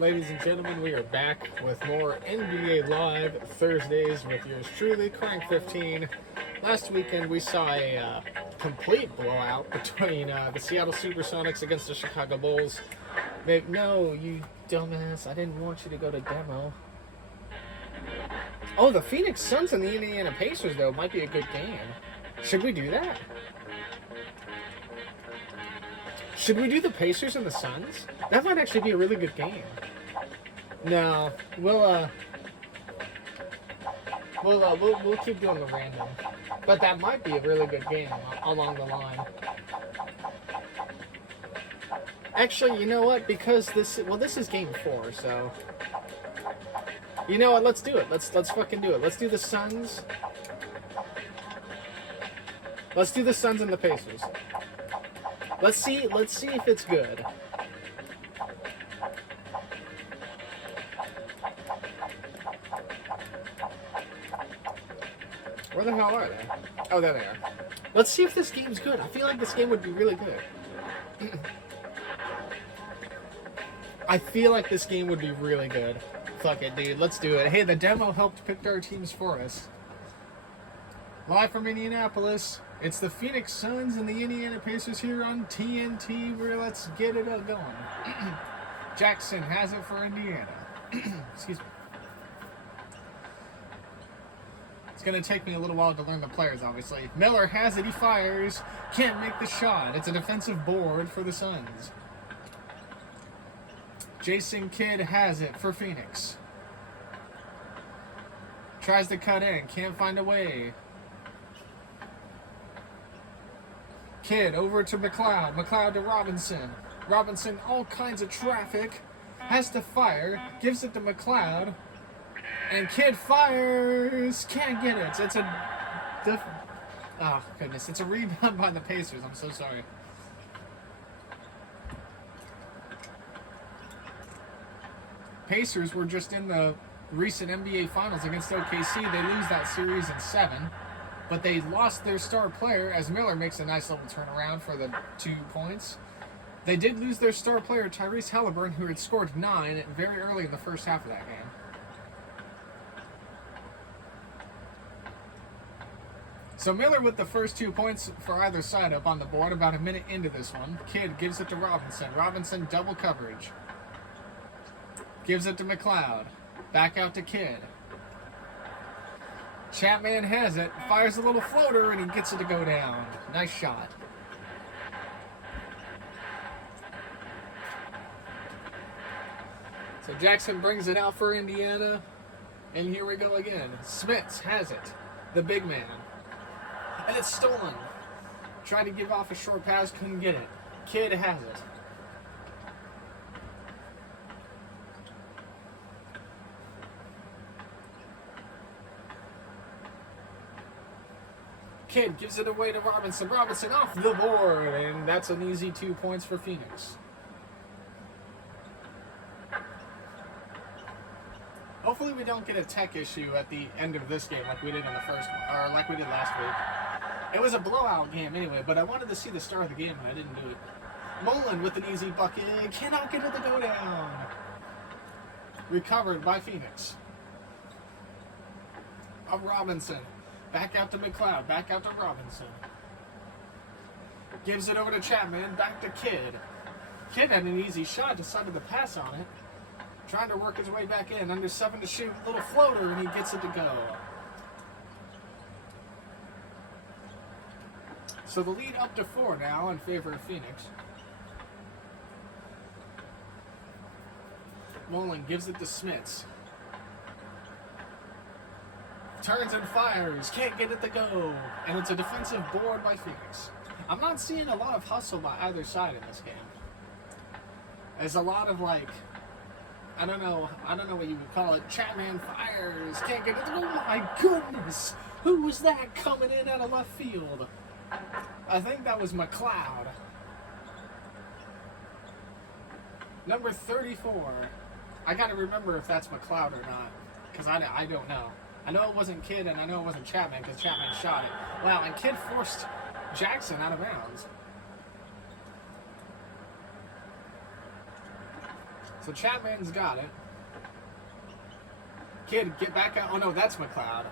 Ladies and gentlemen, we are back with more NBA Live Thursdays with yours truly, Corang 15. Last weekend we saw a complete blowout between the Seattle Supersonics against the Chicago Bulls. No, you dumbass, I didn't want you to go to demo. Oh, the Phoenix Suns and the Indiana Pacers, though, might be a good game. Should we do that? Should we do the Pacers and the Suns? That might actually be a really good game. No, we'll keep doing the random, but that might be a really good game along the line. Actually, you know what? Because this is game 4, so you know what? Let's do it. Let's fucking do it. Let's do the Suns. Let's do the Suns and the Pacers. Let's see if it's good. Where the hell are they? Oh, there they are. Let's see if this game's good. I feel like this game would be really good. I feel like this game would be really good. Fuck it, dude. Let's do it. Hey, the demo helped pick our teams for us. Live from Indianapolis, it's the Phoenix Suns and the Indiana Pacers here on TNT. Let's get it going. Jackson has it for Indiana. Excuse me. It's going to take me a little while to learn the players, obviously. Miller has it. He fires. Can't make the shot. It's a defensive board for the Suns. Jason Kidd has it for Phoenix. Tries to cut in. Can't find a way. Kidd over to McLeod. McLeod to Robinson. Robinson, all kinds of traffic. Has to fire. Gives it to McLeod. And Kidd fires. Can't get it. It's a... oh, goodness. It's a rebound by the Pacers. I'm so sorry. Pacers were just in the recent NBA Finals against OKC. They lose that series in 7. But they lost their star player as Miller makes a nice little turnaround for the 2 points. They did lose their star player, Tyrese Halliburton, who had scored 9 very early in the first half of that game. So Miller with the first 2 points for either side up on the board about a minute into this one. Kidd gives it to Robinson. Robinson double coverage. Gives it to McLeod. Back out to Kidd. Chapman has it. Fires a little floater and he gets it to go down. Nice shot. So Jackson brings it out for Indiana. And here we go again. Smits has it. The big man. And it's stolen. Tried to give off a short pass, couldn't get it. Kidd has it. Kidd gives it away to Robinson. Robinson off the board, and that's an easy 2 points for Phoenix. Hopefully we don't get a tech issue at the end of this game like we did in the first one, or like we did last week. It was a blowout game anyway, but I wanted to see the start of the game and I didn't do it. Mullen with an easy bucket. Cannot get it to go down. Recovered by Phoenix. Robinson. Back out to McLeod. Back out to Robinson. Gives it over to Chapman. Back to Kidd. Kidd had an easy shot. Decided to pass on it. Trying to work his way back in. Under 7 to shoot. Little floater, and he gets it to go. So the lead up to 4 now in favor of Phoenix. Mullen gives it to Smits. Turns and fires. Can't get it to go. And it's a defensive board by Phoenix. I'm not seeing a lot of hustle by either side in this game. There's a lot of like, I don't know what you would call it. Chapman fires. Can't get it to go. Oh my goodness. Who was that coming in out of left field? I think that was McLeod. Number 34. I gotta remember if that's McLeod or not. Because I don't know. I know it wasn't Kidd, and I know it wasn't Chapman, because Chapman shot it. Wow, and Kidd forced Jackson out of bounds. So Chapman's got it. Kid, get back out. Oh no, that's McLeod.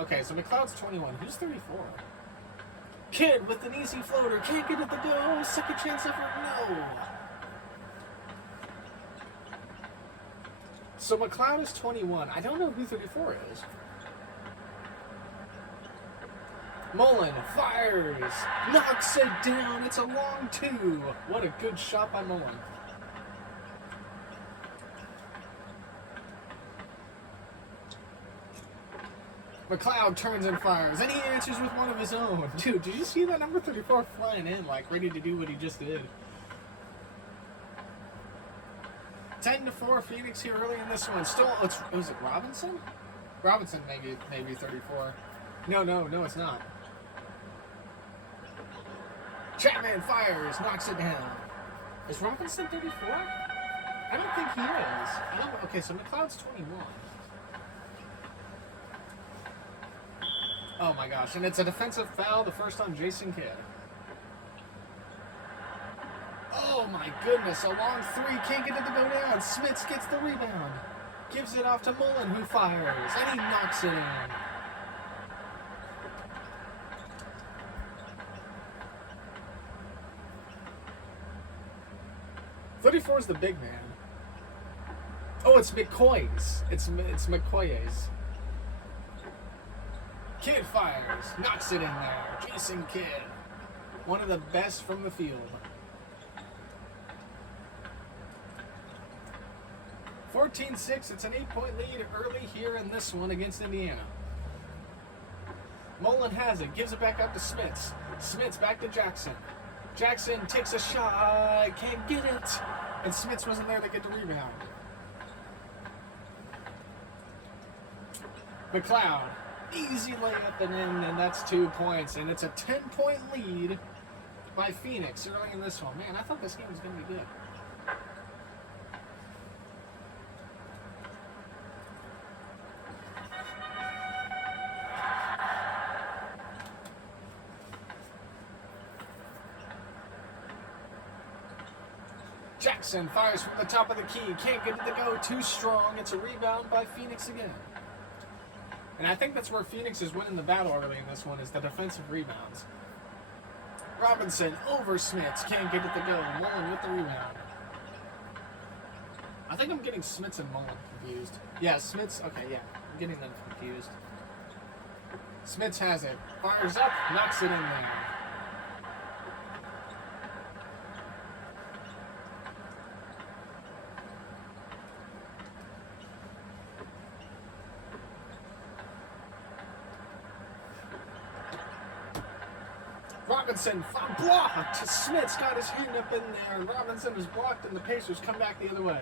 Okay, so McLeod's 21. Who's 34? Kid with an easy floater. Can't get it to go. Second chance effort. No. So McLeod is 21. I don't know who 34 is. Mullen fires. Knocks it down. It's a long 2. What a good shot by Mullen. McLeod turns and fires, and he answers with one of his own. Dude, did you see that number 34 flying in, like, ready to do what he just did? 10-4, Phoenix here early in this one. Still, was it Robinson? Robinson, maybe 34. No, it's not. Chapman fires, knocks it down. Is Robinson 34? I don't think he is. Okay, so McLeod's 21. Oh my gosh, and it's a defensive foul, the first on Jason Kidd. Oh my goodness, a long 3, can't get it to go down. Smits gets the rebound. Gives it off to Mullen, who fires, and he knocks it in. .34 is the big man. Oh, it's McCoy's. It's McCoy's. Kidd fires, knocks it in there. Jason Kidd, one of the best from the field. 14-6, it's an 8-point lead early here in this one against Indiana. Mullen has it, gives it back up to Smits. Smits back to Jackson. Jackson takes a shot, can't get it. And Smits wasn't there to get the rebound. McLeod. Easy layup and in, and that's 2 points. And it's a 10-point lead by Phoenix early in this one. Man, I thought this game was going to be good. Jackson fires from the top of the key. Can't get it to go. Too strong. It's a rebound by Phoenix again. And I think that's where Phoenix is winning the battle early in this one, is the defensive rebounds. Robinson over Smits. Can't get it to go. Mullen with the rebound. I think I'm getting Smits and Mullen confused. Yeah, Smits. Okay, yeah. I'm getting them confused. Smits has it. Fires up. Knocks it in there. Robinson blocked. Smits got his hand up in there. Robinson is blocked, and the Pacers come back the other way.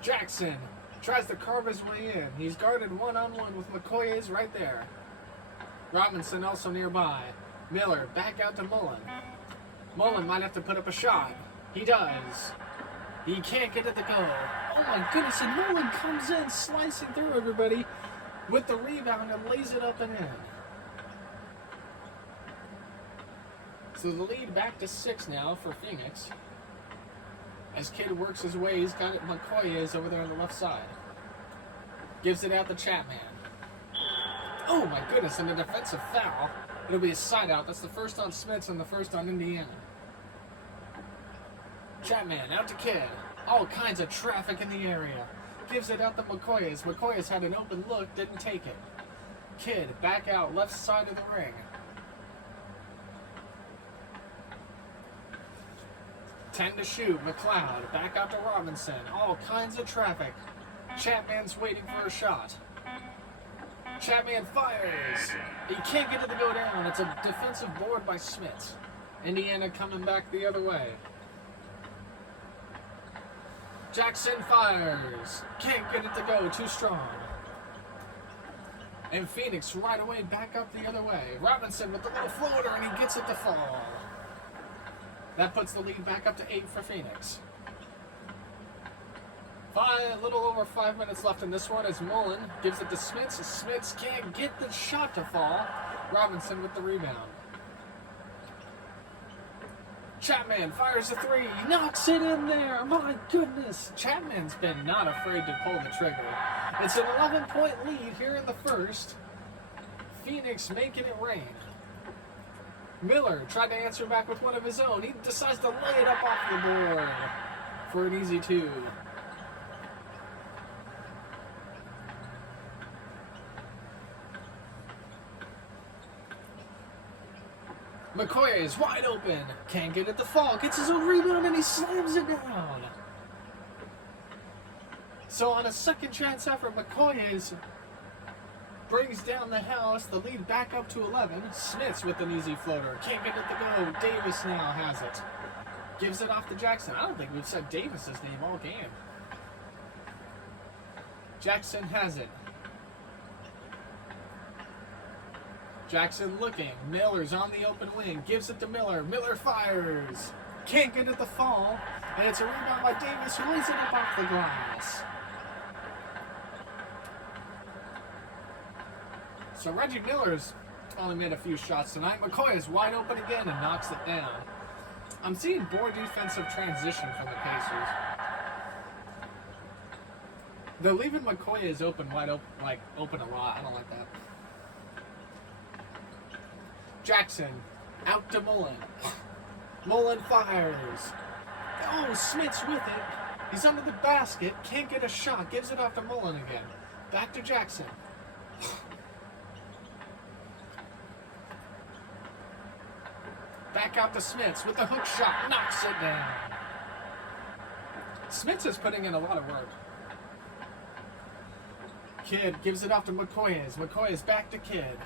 Jackson tries to carve his way in. He's guarded one-on-one with McCoy right there. Robinson also nearby. Miller back out to Mullen. Mullen might have to put up a shot. He does. He can't get it to go. Oh my goodness, and Mullen comes in, slicing through everybody with the rebound and lays it up and in. So the lead back to 6 now for Phoenix. As Kidd works his way, he's got it. McCoy is over there on the left side. Gives it out to Chapman. Oh my goodness, and a defensive foul. It'll be a side out. That's the first on Smits and the first on Indiana. Chapman out to Kidd. All kinds of traffic in the area. Gives it out to McCoy. McCoy had an open look, didn't take it. Kidd back out, left side of the ring. 10 to shoot. McLeod back out to Robinson. All kinds of traffic. Chapman's waiting for a shot. Chapman fires. He can't get it to go down. It's a defensive board by Smits. Indiana coming back the other way. Jackson fires. Can't get it to go. Too strong. And Phoenix right away back up the other way. Robinson with the little floater, and he gets it to fall. That puts the lead back up to 8 for Phoenix. A little over 5 minutes left in this one as Mullen gives it to Smits. Smits can't get the shot to fall. Robinson with the rebound. Chapman fires a three. Knocks it in there. My goodness. Chapman's been not afraid to pull the trigger. It's an 11-point lead here in the first. Phoenix making it rain. Miller tried to answer back with one of his own. He decides to lay it up off the board for an easy two. McCoy is wide open. Can't get it to fall. Gets his own rebound and he slams it down. So on a second chance effort, McCoy brings down the house. The lead back up to 11. Smits with an easy floater. Can't get it to go. Davis now has it. Gives it off to Jackson. I don't think we've said Davis's name all game. Jackson has it. Jackson looking. Miller's on the open wing. Gives it to Miller. Miller fires. Can't get it to fall. And it's a rebound by Davis, who lays it up off the glass. So Reggie Miller's only made a few shots tonight. McCoy is wide open again and knocks it down. I'm seeing more defensive transition from the Pacers. They're leaving McCoy is open, wide open, open a lot. I don't like that. Jackson, out to Mullen. Mullen fires. Oh, Smits with it. He's under the basket, can't get a shot, gives it off to Mullen again. Back to Jackson. Back out to Smits with the hook shot, knocks it down. Smits is putting in a lot of work. Kidd gives it off to McCoy. McCoy is back to Kidd.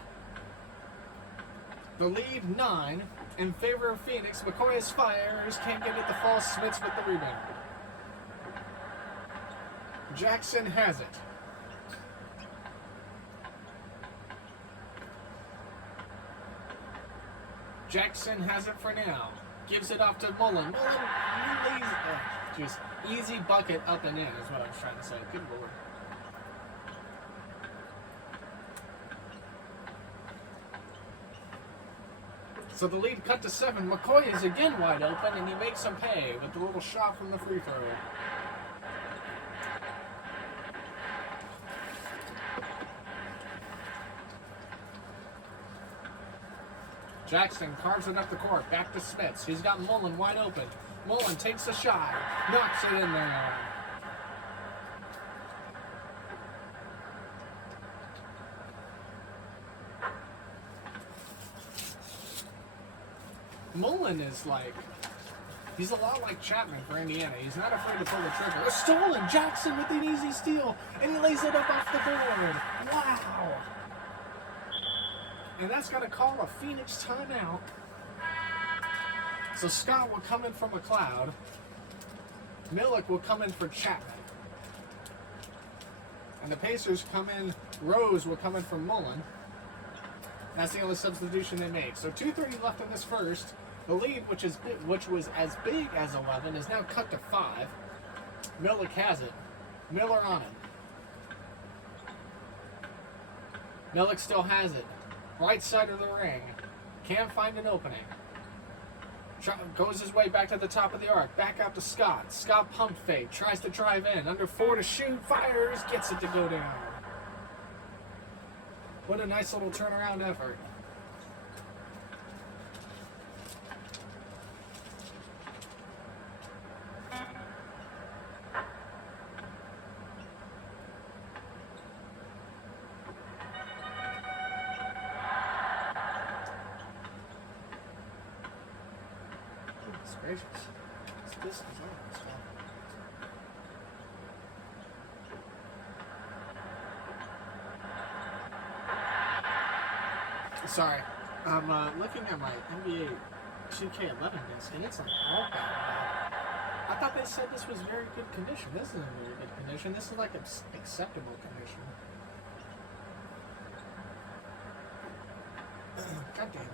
The lead 9 in favor of Phoenix. McCoy fires, can't get it to fall. Smits with the rebound. Jackson has it. Jackson has it for now. Gives it off to Mullen. Mullen lays just easy bucket up and in is what I was trying to say. Good lord. So the lead cut to 7. McCoy is again wide open, and he makes him pay with the little shot from the free throw. Jackson carves it up the court. Back to Smits. He's got Mullen wide open. Mullen takes a shot. Knocks it in there. Mullen is he's a lot like Chapman for Indiana. He's not afraid to pull the trigger. A stolen! Jackson with an easy steal, and he lays it up off the board. Wow! And that's going to call a Phoenix timeout. So Scott will come in from McLeod. Millick will come in for Chapman. And the Pacers come in, Rose will come in for Mullen. That's the only substitution they make. So 2:30 left in this first. The lead, which was as big as 11, is now cut to 5. Millick has it. Miller on it. Millick still has it. Right side of the ring. Can't find an opening. Goes his way back to the top of the arc. Back out to Scott. Scott pump fake. Tries to drive in. Under 4 to shoot. Fires. Gets it to go down. What a nice little turnaround effort. Goodness gracious. This is all this stuff. Sorry, I'm looking at my NBA 2K11 disc, and it's all bad. I thought they said this was very good condition. This isn't very good condition. This is acceptable condition. God damn it.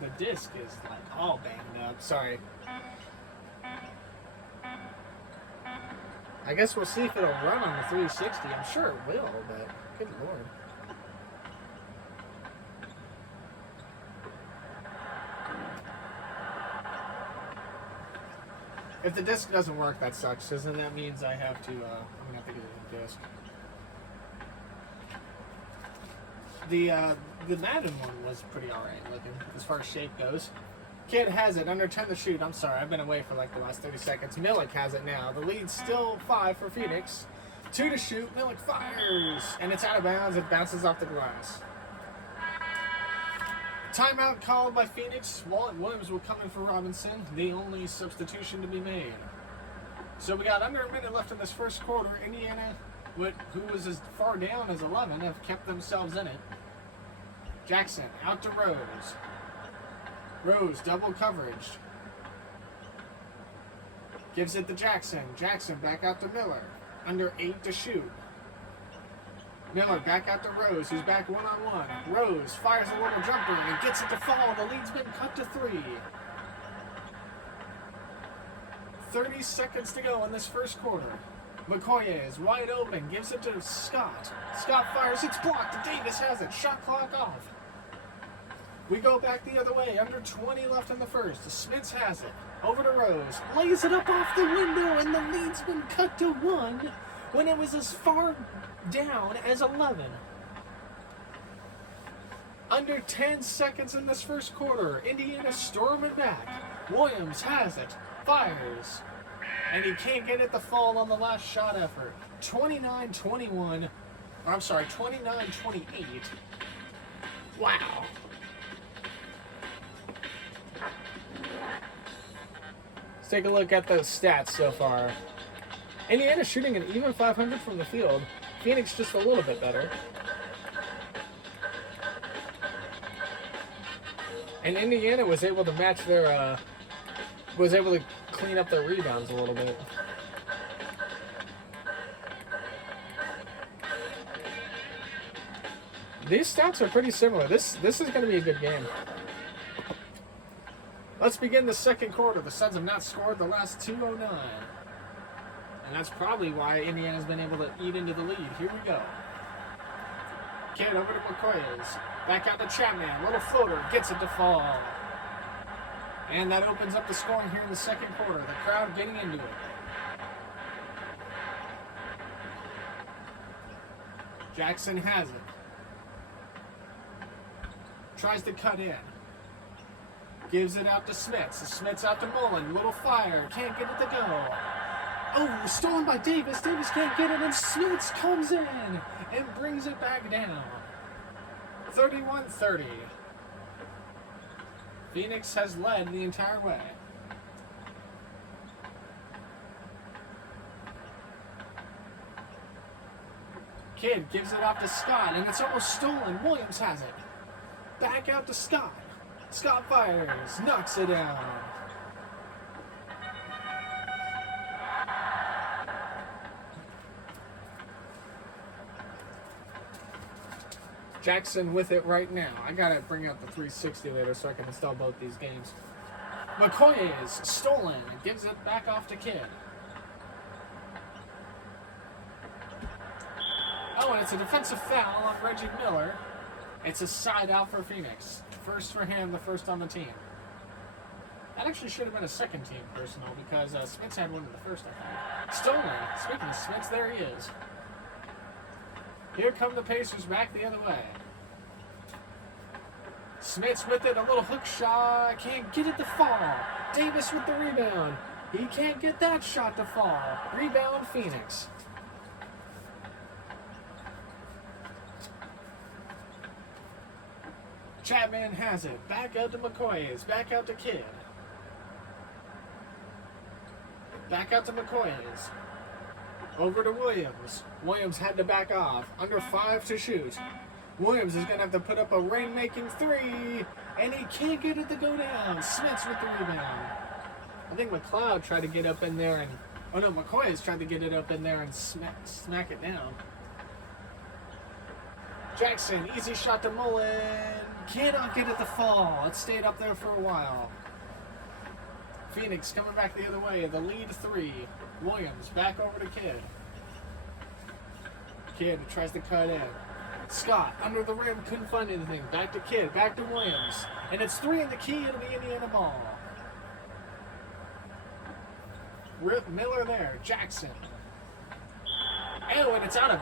The disc is like all banged up. Sorry. I guess we'll see if it'll run on the 360. I'm sure it will, but good lord. If the disc doesn't work, that sucks, because then that means I have to, I'm going to have to get a new disc. The Madden one was pretty alright looking, as far as shape goes. Kid has it, under 10 to shoot. I'm sorry, I've been away for like the last 30 seconds. Millick has it now. The lead's still 5 for Phoenix. 2 to shoot, Millick fires, and it's out of bounds. It bounces off the glass. Timeout called by Phoenix. Wallet Williams will come in for Robinson, the only substitution to be made. So we got under a minute left in this first quarter. Indiana, who was as far down as 11, have kept themselves in it. Jackson out to Rose. Rose, double coverage. Gives it to Jackson. Jackson back out to Miller. Under 8 to shoot. Miller back out to Rose, who's back one-on-one. Rose fires a little jumper and gets it to fall. The lead's been cut to 3. 30 seconds to go in this first quarter. McCoy is wide open, gives it to Scott. Scott fires, it's blocked. Davis has it. Shot clock off. We go back the other way. Under 20 left in the first. Smith has it. Over to Rose. Lays it up off the window, and the lead's been cut to 1 when it was as far down as 11. Under 10 seconds in this first quarter. Indiana storming back. Williams has it. Fires. And he can't get it to fall on the last shot effort. 29-21. I'm sorry, 29-28. Wow. Let's take a look at those stats so far. Indiana shooting an even 500 from the field. Phoenix just a little bit better. And Indiana was able to match their, was able to clean up their rebounds a little bit. These stats are pretty similar. This is going to be a good game. Let's begin the second quarter. The Suns have not scored the last 2:09. And that's probably why Indiana's been able to eat into the lead. Here we go. Kid over to McCoy's. Back out to Chapman. Little floater. Gets it to fall. And that opens up the scoring here in the second quarter. The crowd getting into it. Jackson has it. Tries to cut in. Gives it out to Smits. Smits out to Mullen. Little fire. Can't get it to go. Oh, stolen by Davis. Davis can't get it, and Smits comes in and brings it back down. 31-30. Phoenix has led the entire way. Kidd gives it off to Scott, and it's almost stolen. Williams has it. Back out to Scott. Scott fires, knocks it down. Jackson with it right now. I gotta bring out the 360 later so I can install both these games. McCoy is stolen and gives it back off to Kidd. Oh, and it's a defensive foul on Reggie Miller. It's a side out for Phoenix. First for him, the first on the team. That actually should have been a second team personal because Smits had one in the first, I think. Stolen. Speaking of Smits, there he is. Here come the Pacers back the other way. Smits with it, a little hook shot. Can't get it to fall. Davis with the rebound. He can't get that shot to fall. Rebound, Phoenix. Chapman has it. Back out to McCoy's. Back out to Kidd. Back out to McCoy's. Over to Williams. Williams had to back off. Under 5 to shoot. Williams is going to have to put up a rain-making 3. And he can't get it to go down. Smits with the rebound. I think McLeod tried to get up in there and... Oh no, McCoy has tried to get it up in there and smack it down. Jackson, easy shot to Mullen. Cannot get it to fall. It stayed up there for a while. Phoenix coming back the other way. The lead 3. Williams back over to Kidd. Kidd tries to cut in. Scott under the rim, couldn't find anything. Back to Kidd, back to Williams. And it's 3 in the key. It'll be Indiana ball. Rip Miller there. Jackson. Oh, and it's out of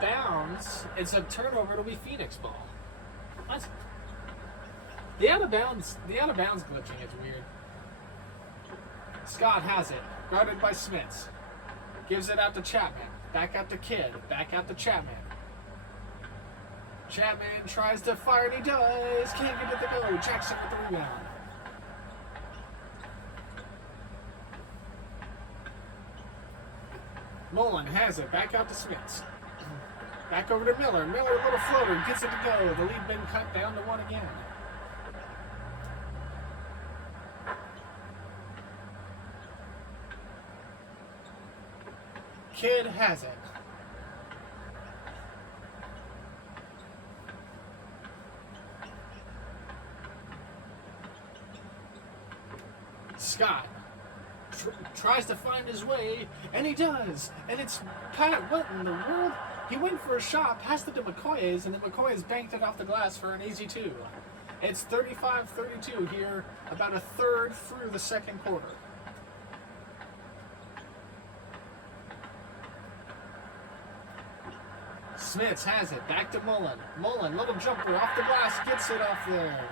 bounds. It's a turnover. It'll be Phoenix ball. What? The out of bounds glitching is weird. Scott has it. Guarded by Smits. Gives it out to Chapman. Back out to Kidd. Back out to Chapman. Chapman tries to fire and he does. Can't get it to go. Jackson with the rebound. Mullen has it. Back out to Smits. Back over to Miller. Miller, a little floater. Gets it to go. The lead been cut down to 1 again. Kidd has it. Scott tries to find his way, and he does. And it's Pat. What in the world? He went for a shot, passed it to McCoy's, and then McCoy's banked it off the glass for an easy 2. It's 35-32 here, about a third through the second quarter. Smits has it. Back to Mullen. Mullen, little jumper off the glass, gets it off there.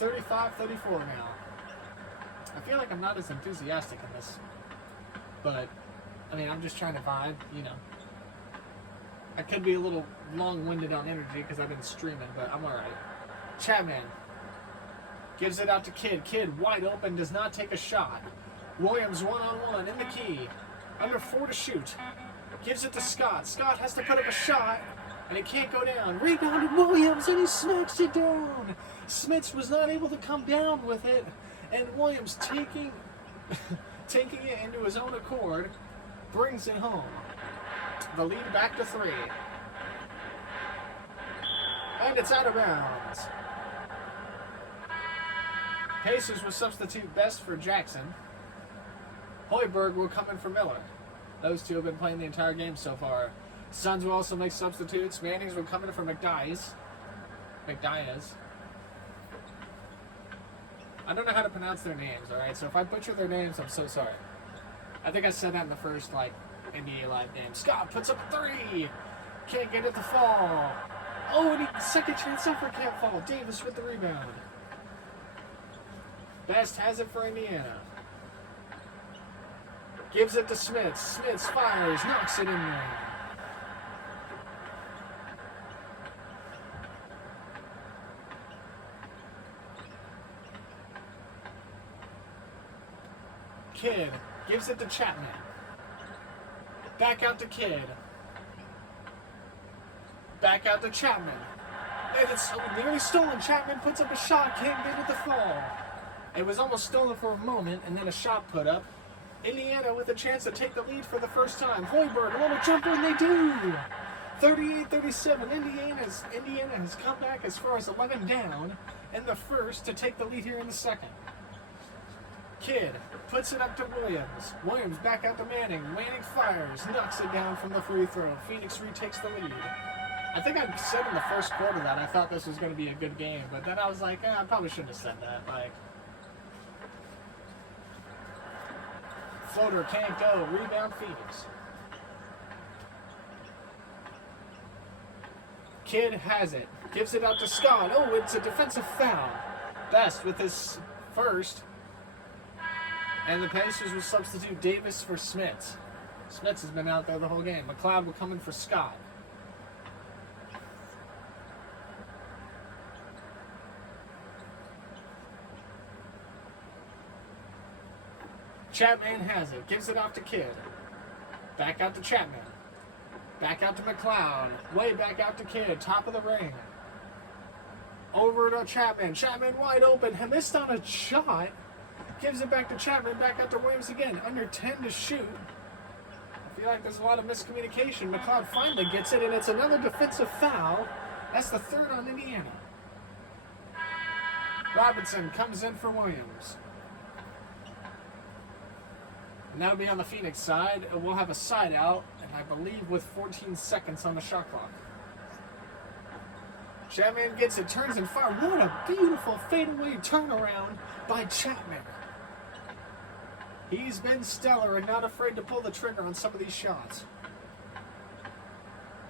35-34 now. I feel like I'm not as enthusiastic in this. But, I mean, I'm just trying to vibe, you know. I could be a little long-winded on energy because I've been streaming, but I'm alright. Chapman gives it out to Kidd. Kidd, wide open, does not take a shot. Williams, one-on-one, in the key. Under 4 to shoot. Gives it to Scott. Scott has to put up a shot, and it can't go down. Rebounded Williams, and he smacks it down. Smits was not able to come down with it, and Williams taking it into his own accord, brings it home. The lead back to 3. And it's out of bounds. Pacers will substitute Best for Jackson. Hoiberg will come in for Miller. Those two have been playing the entire game so far. Suns will also make substitutes. Mannings will come in for McDyess. I don't know how to pronounce their names, alright? So if I butcher their names, I'm so sorry. I think I said that in the first, NBA Live game. Scott puts up a 3! Can't get it to fall. Oh, and second chance effort can't fall. Davis with the rebound. Best has it for Indiana. Gives it to Smits. Smits fires, knocks it in there. Kidd gives it to Chapman. Back out to Kidd. Back out to Chapman. And it's nearly stolen. Chapman puts up a shot, can't get it to fall. It was almost stolen for a moment, and then a shot put up. Indiana with a chance to take the lead for the first time. Hoiberg, a little jumper, and they do! 38-37. Indiana has come back as far as 11 down in the first to take the lead here in the second. Kidd puts it up to Williams. Williams back out to Manning. Manning fires, knocks it down from the free throw. Phoenix retakes the lead. I think I said in the first quarter that I thought this was going to be a good game, but then I was like, I probably shouldn't have said that. Floater can't go. Rebound Phoenix. Kidd has it. Gives it out to Scott. Oh, it's a defensive foul. Best with his first. And the Pacers will substitute Davis for Smits. Smits has been out there the whole game. McLeod will come in for Scott. Chapman has it. Gives it off to Kidd. Back out to Chapman. Back out to McLeod. Way back out to Kidd. Top of the ring. Over to Chapman. Chapman wide open. Missed on a shot. Gives it back to Chapman. Back out to Williams again. Under 10 to shoot. I feel like there's a lot of miscommunication. McLeod finally gets it, and it's another defensive foul. That's the third on Indiana. Robinson comes in for Williams. And that'll be on the Phoenix side. We'll have a side out, and I believe with 14 seconds on the shot clock. Chapman gets it, turns and fires. What a beautiful fadeaway turnaround by Chapman. He's been stellar and not afraid to pull the trigger on some of these shots.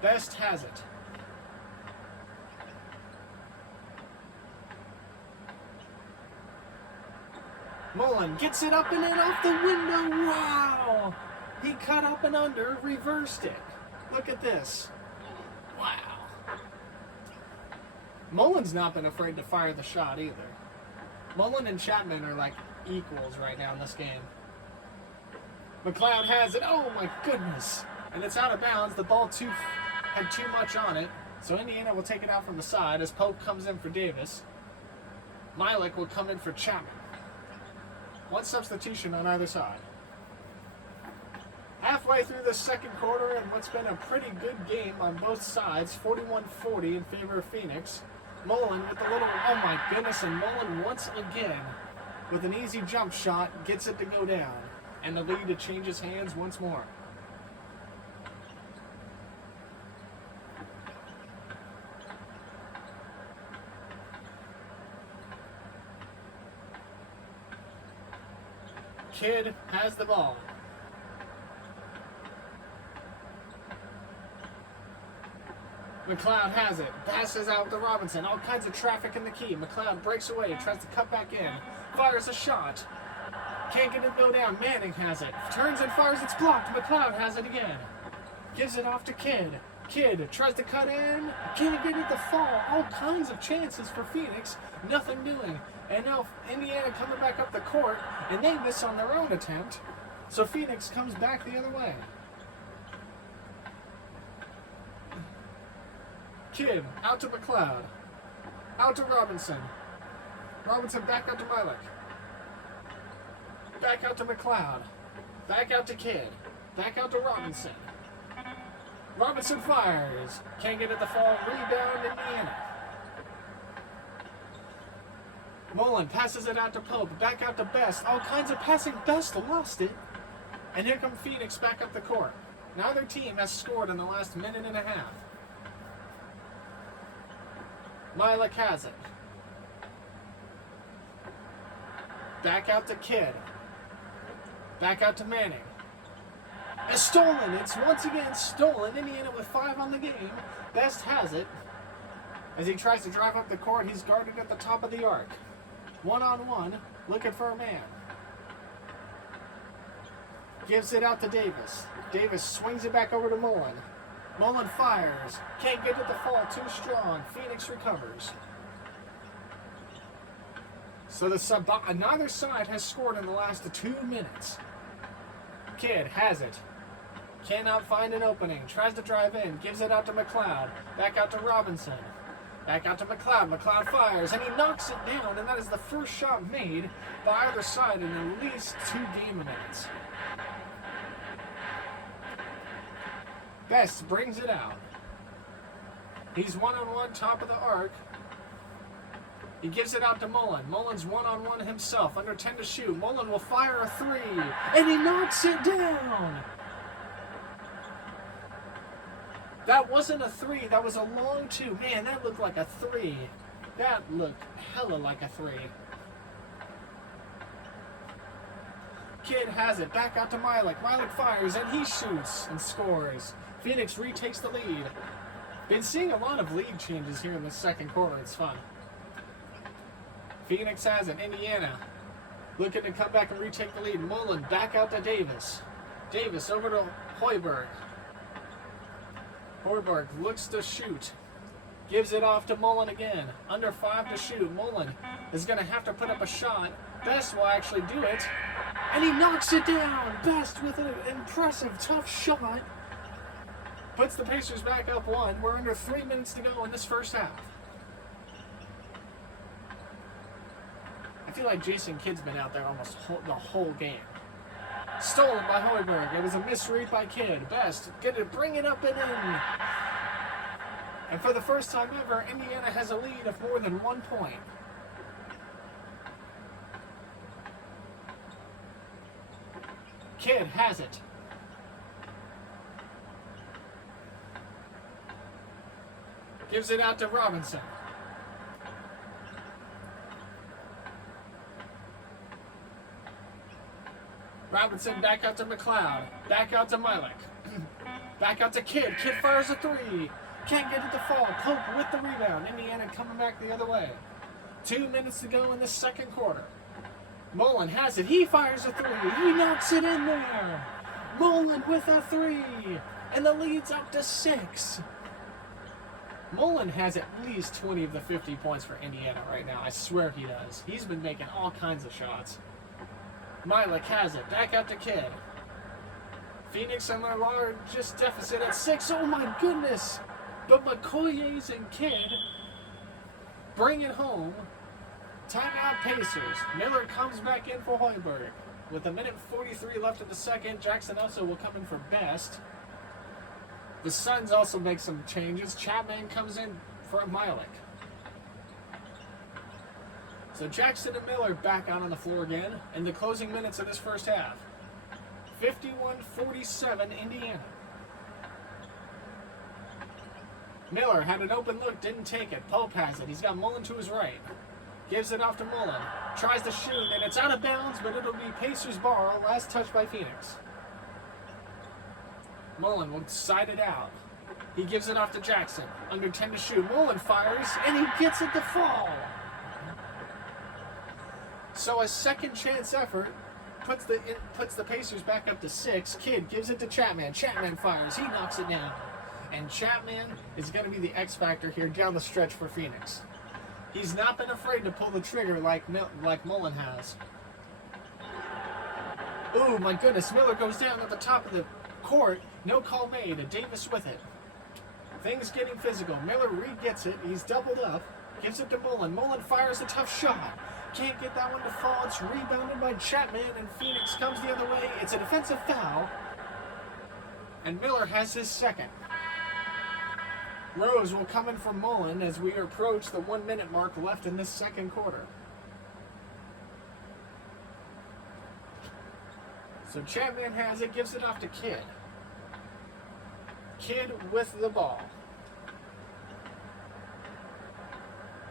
Best has it. Mullen gets it up and in off the window. Wow! He cut up and under, reversed it. Look at this. Wow. Mullen's not been afraid to fire the shot either. Mullen and Chapman are like equals right now in this game. McLeod has it. Oh my goodness. And it's out of bounds. The ball had too much on it. So Indiana will take it out from the side as Pope comes in for Davis. Milik will come in for Chapman. One substitution on either side. Halfway through the second quarter and what's been a pretty good game on both sides, 41-40 in favor of Phoenix. Mullen with a little, oh my goodness, and Mullen once again with an easy jump shot gets it to go down. And the lead to changes hands once more. Kidd has the ball. McLeod has it. Passes out to Robinson. All kinds of traffic in the key. McLeod breaks away. Tries to cut back in. Fires a shot. Can't get it to go down. Manning has it. Turns and fires. It's blocked. McLeod has it again. Gives it off to Kidd. Kidd tries to cut in. Can't get it to fall. All kinds of chances for Phoenix. Nothing doing. And now Indiana coming back up the court. And they miss on their own attempt. So Phoenix comes back the other way. Kidd out to McLeod. Out to Robinson. Robinson back out to Milik. Back out to McLeod. Back out to Kidd. Back out to Robinson. Robinson fires. Can't get it to fall. Rebound Indiana. Mullen passes it out to Pope. Back out to Best. All kinds of passing. Best lost it. And here come Phoenix back up the court. Neither team has scored in the last minute and a half. Milik has it. Back out to Kidd. Back out to Manning. It's stolen. It's once again stolen. Indiana with 5 on the game. Best has it. As he tries to drive up the court, he's guarded at the top of the arc. 1-on-1, looking for a man. Gives it out to Davis. Davis swings it back over to Mullen. Mullen fires. Can't get it to fall. Too strong. Phoenix recovers. So neither side has scored in the last 2 minutes. Kidd has it. Cannot find an opening. Tries to drive in. Gives it out to McLeod. Back out to Robinson. Back out to McLeod. McLeod fires. And he knocks it down. And that is the first shot made by either side in at least 2 game minutes. Best brings it out. He's 1-on-1 top of the arc. He gives it out to Mullen. Mullen's 1-on-1 himself. Under 10 to shoot. Mullen will fire a 3. And he knocks it down. That wasn't a 3. That was a long 2. Man, that looked like a 3. That looked hella like a 3. Kidd has it. Back out to Milik. Milik fires and he shoots and scores. Phoenix retakes the lead. Been seeing a lot of lead changes here in the second quarter. It's fun. Phoenix has it. Indiana looking to come back and retake the lead. Mullen back out to Davis. Davis over to Hoiberg. Hoiberg looks to shoot. Gives it off to Mullen again. Under 5 to shoot. Mullen is going to have to put up a shot. Best will actually do it. And he knocks it down. Best with an impressive, tough shot. Puts the Pacers back up 1. We're under 3 minutes to go in this first half. I feel like Jason Kidd's been out there almost the whole game. Stolen by Hoiberg. It was a misread by Kidd. Best get it, bring it up and in. And for the first time ever, Indiana has a lead of more than 1 point. Kidd has it. Gives it out to Robinson. Robinson back out to McLeod. Back out to Milik. Back out to Kidd. Kidd fires a three. Can't get it to fall. Pope with the rebound. Indiana coming back the other way. 2 minutes to go in the second quarter. Mullen has it. He fires a three. He knocks it in there. Mullen with a three. And the lead's up to 6. Mullen has at least 20 of the 50 points for Indiana right now. I swear he does. He's been making all kinds of shots. Milik has it. Back out to Kidd. Phoenix on their largest deficit at 6. Oh my goodness! But McCoyes and Kidd bring it home. Timeout Pacers. Miller comes back in for Hoiberg. With 1:43 left in the second, Jackson also will come in for Best. The Suns also make some changes. Chapman comes in for Milik. So Jackson and Miller back out on the floor again in the closing minutes of this first half. 51-47 Indiana. Miller had an open look, didn't take it. Pope has it. He's got Mullen to his right. Gives it off to Mullen. Tries to shoot, and it's out of bounds, but it'll be Pacers ball. Last touch by Phoenix. Mullen will side it out. He gives it off to Jackson. Under 10 to shoot. Mullen fires, and he gets it to fall. So a second chance effort puts the Pacers back up to 6. Kidd gives it to Chapman. Chapman fires. He knocks it down. And Chapman is going to be the X factor here down the stretch for Phoenix. He's not been afraid to pull the trigger like Mullen has. Ooh, my goodness. Miller goes down at the top of the court. No call made. Davis with it. Things getting physical. Miller re-gets it. He's doubled up. Gives it to Mullen. Mullen fires a tough shot. Can't get that one to fall. It's rebounded by Chapman, and Phoenix comes the other way. It's a defensive foul. And Miller has his second. Rose will come in for Mullen as we approach the 1 minute mark left in this second quarter. So Chapman has it, gives it off to Kidd. Kidd with the ball.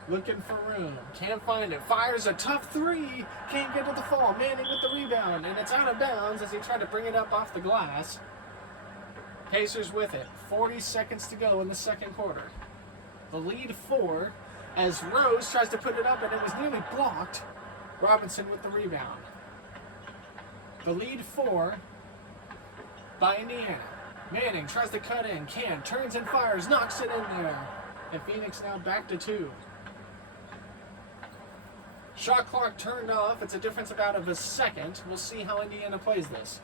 Looking for room. Can't find it. Fires a tough three. Can't get to the fall. Manning with the rebound. And it's out of bounds as he tried to bring it up off the glass. Pacers with it. 40 seconds to go in the second quarter. The lead 4 as Rose tries to put it up and it was nearly blocked. Robinson with the rebound. The lead 4 by Indiana. Manning tries to cut in. Can't. Turns and fires. Knocks it in there. And Phoenix now back to 2. Shot clock turned off. It's a difference about of a second. We'll see how Indiana plays this.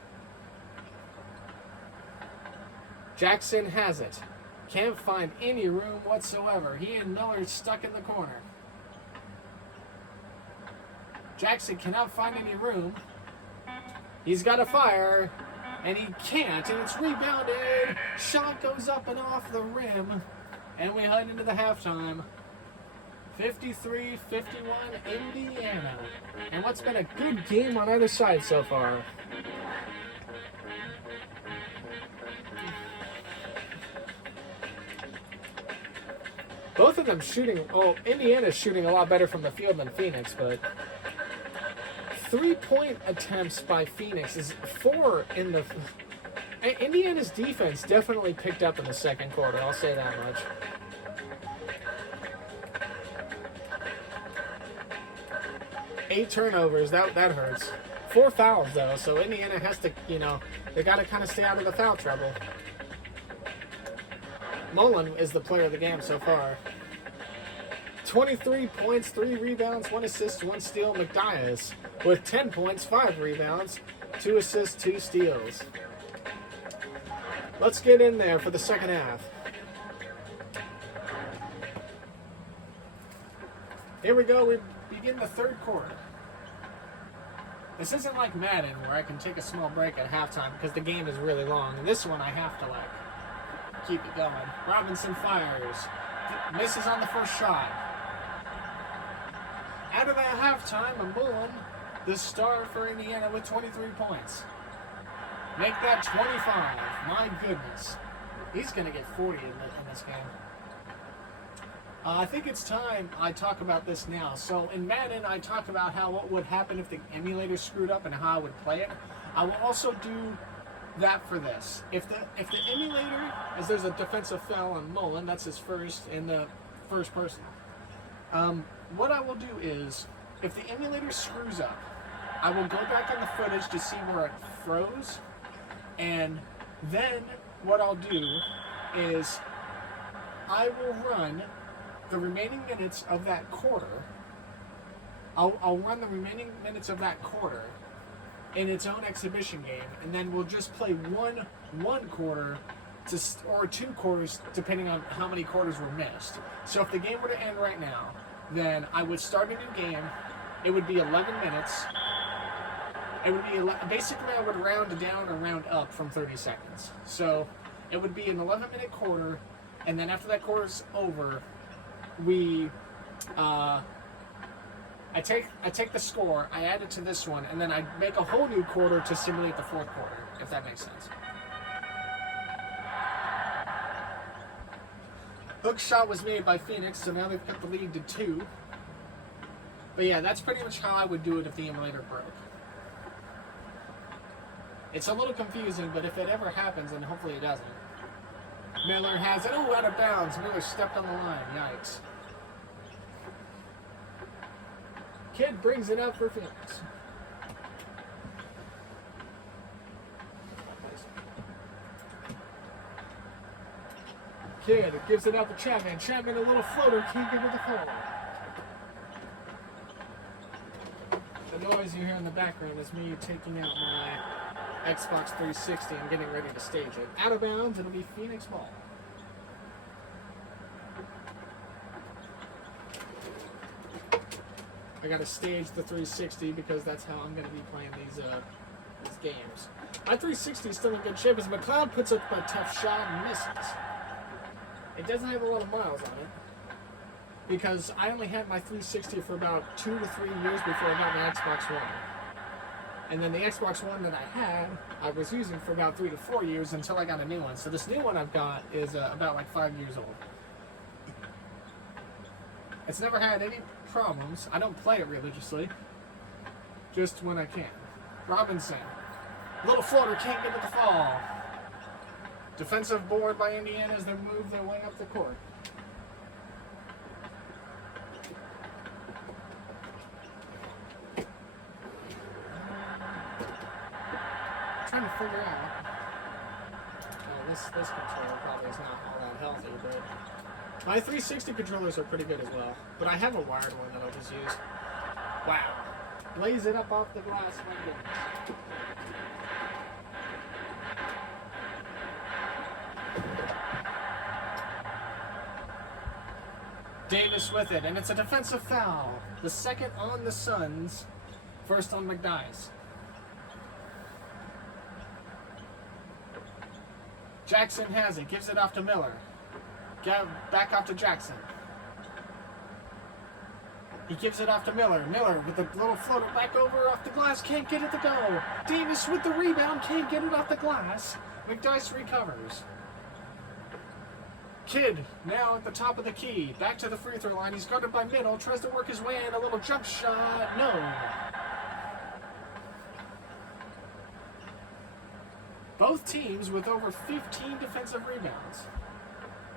Jackson has it. Can't find any room whatsoever. He and Miller stuck in the corner. Jackson cannot find any room. He's got a fire, and he can't, and it's rebounded. Shot goes up and off the rim, and we head into the halftime. 53-51 Indiana. And what's been a good game on either side so far. Both of them shooting, Indiana's shooting a lot better from the field than Phoenix, but 3-point attempts by Phoenix is 4 in the... Indiana's defense definitely picked up in the second quarter, I'll say that much. Eight turnovers, that hurts. 4 fouls, though, so Indiana has to, they got to kind of stay out of the foul trouble. Mullen is the player of the game so far. 23 points, 3 rebounds, 1 assist, 1 steal. McDyess with 10 points, 5 rebounds, 2 assists, 2 steals. Let's get in there for the second half. Here we go. We begin the third quarter. This isn't like Madden where I can take a small break at halftime because the game is really long. In this one, I have to keep it going. Robinson fires. Misses on the first shot. Out of that halftime, Mullen, the star for Indiana with 23 points. Make that 25. My goodness. He's going to get 40 in this game. I think it's time I talk about this now. So in Madden, I talk about what would happen if the emulator screwed up and how I would play it. I will also do that for this. If the emulator, as there's a defensive foul on Mullen, that's his first in the first person. What I will do is, if the emulator screws up, I will go back in the footage to see where it froze, and then what I'll do is I will run the remaining minutes of that quarter. I'll run the remaining minutes of that quarter in its own exhibition game, and then we'll just play one quarter or 2 quarters, depending on how many quarters were missed. So if the game were to end right now, then I would start a new game. It would be 11 minutes. It would be basically I would round down or round up from 30 seconds. So it would be an 11-minute quarter, and then after that quarter's over, I take the score, I add it to this one, and then I make a whole new quarter to simulate the 4th quarter, if that makes sense. Hook shot was made by Phoenix, so now they've cut the lead to 2. But yeah, that's pretty much how I would do it if the emulator broke. It's a little confusing, but if it ever happens, and hopefully it doesn't. Miller has it. Oh, out of bounds. Miller stepped on the line. Yikes. Kid brings it up for Phoenix. Kid gives it up to Chapman. Chapman, a little floater, can't get it the forward. The noise you hear in the background is me taking out my Xbox 360 and getting ready to stage it. Out of bounds, it'll be Phoenix ball. I gotta stage the 360 because that's how I'm gonna be playing these games. My 360 is still in good shape as McLeod puts up a tough shot and misses. It doesn't have a lot of miles on it because I only had my 360 for about 2 to 3 years before I got my Xbox One. And then the Xbox One that I had, I was using for about 3 to 4 years until I got a new one. So this new one I've got is about like 5 years old. It's never had any problems. I don't play it religiously, just when I can. Robinson, little floater, can't get it to fall. Defensive board by Indiana as they move their way up the court. Trying to figure out. This controller probably is not all that healthy, but my 360 controllers are pretty good as well. But I have a wired one that I'll just use. Wow. Blaze it up off the glass. My goodness. Davis with it, and it's a defensive foul. The second on the Suns, first on McDyess. Jackson has it, gives it off to Miller. Back off to Jackson. He gives it off to Miller. Miller with the little floater back over off the glass, can't get it to go. Davis with the rebound, can't get it off the glass. McDyess recovers. Kidd now at the top of the key. Back to the free throw line. He's guarded by Middle. Tries to work his way in. A little jump shot. No. Both teams with over 15 defensive rebounds.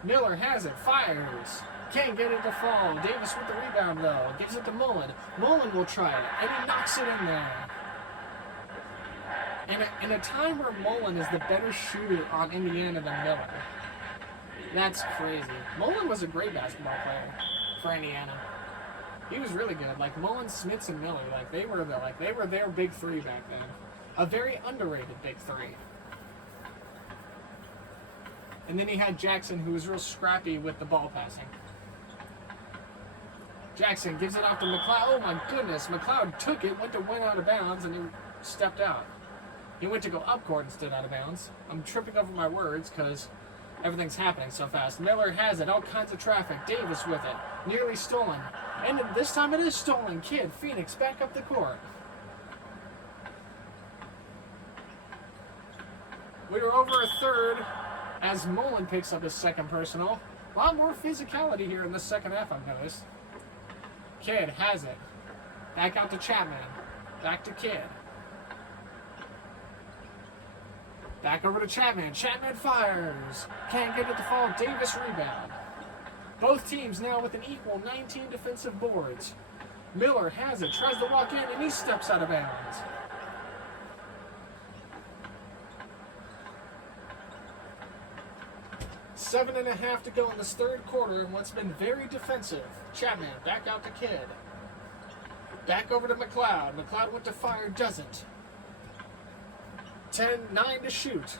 Miller has it. Fires. Can't get it to fall. Davis with the rebound, though. Gives it to Mullen. Mullen will try it, and he knocks it in there. In a time where Mullen is the better shooter on Indiana than Miller. That's crazy. Mullen was a great basketball player for Indiana. He was really good. Like Mullen, Smits, and Miller, they were their big three back then. A very underrated big three. And then he had Jackson, who was real scrappy with the ball passing. Jackson gives it off to McLeod. Oh my goodness, McLeod took it, went out of bounds, and he stepped out. He went to go up court instead out of bounds. I'm tripping over my words because everything's happening so fast. Miller has it, all kinds of traffic. Davis with it, nearly stolen. And this time it is stolen. Kidd, Phoenix, back up the court. We were over a third as Mullen picks up his second personal. A lot more physicality here in the second half, I've noticed. Kidd has it. Back out to Chapman. Back to Kidd. Back over to Chapman. Chapman fires. Can't get it to fall. Davis rebound. Both teams now with an equal 19 defensive boards. Miller has it. Tries to walk in and he steps out of bounds. Seven and a half to go in this third quarter in what's been very defensive. Chapman back out to Kidd. Back over to McLeod. McLeod went to fire, doesn't. 10-9 to shoot.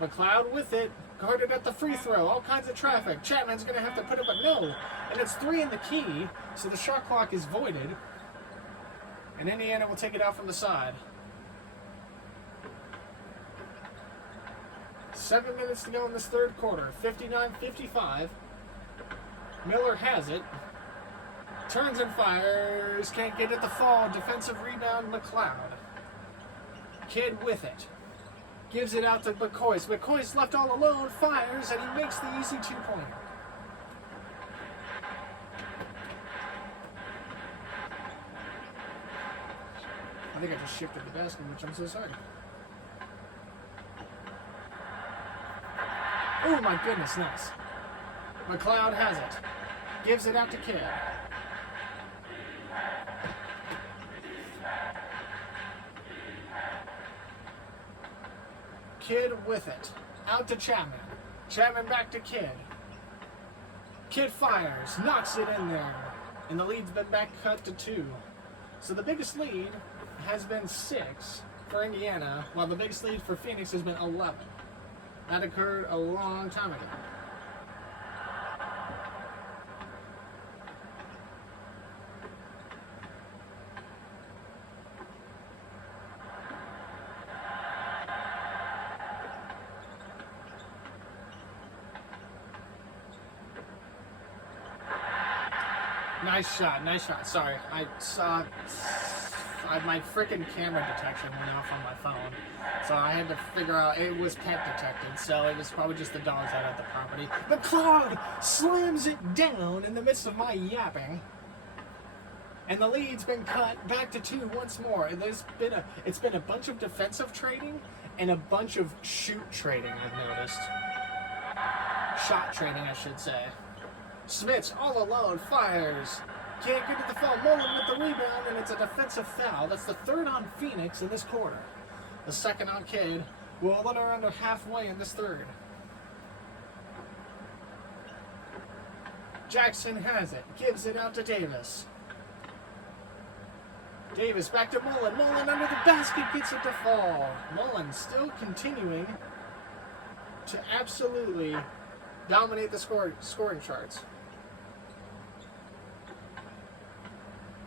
McLeod with it. Guarded at the free throw. All kinds of traffic. Chapman's going to have to put it, but no. And it's 3 in the key, so the shot clock is voided. And Indiana will take it out from the side. 7 minutes to go in this third quarter. 59-55. Miller has it. Turns and fires. Can't get it to fall. Defensive rebound, McLeod. Kidd with it. Gives it out to McCoy's. McCoy's left all alone. Fires, and he makes the easy two-pointer. I think I just shifted the basket, which I'm so sorry. Oh my goodness, nice. McLeod has it. Gives it out to Kidd. Kidd with it. Out to Chapman. Chapman back to Kidd. Kidd fires. Knocks it in there. And the lead's been back cut to 2. So the biggest lead has been 6 for Indiana, while the biggest lead for Phoenix has been 11. That occurred a long time ago. Nice shot, nice shot. Sorry, I saw my freaking camera detection went off on my phone, so I had to figure out it was pet detected, so it was probably just the dogs out at the property. McLeod slams it down in the midst of my yapping, and the lead's been cut back to 2 once more. It's been a bunch of defensive trading and a bunch of shoot trading. I've noticed shot trading, I should say. Smits all alone, fires. Can't get to the foul. Mullen with the rebound, and it's a defensive foul. That's the 3rd on Phoenix in this quarter. The 2nd on Kidd. We're a little under halfway in this 3rd. Jackson has it. Gives it out to Davis. Davis back to Mullen. Mullen under the basket gets it to fall. Mullen still continuing to absolutely dominate the scoring charts.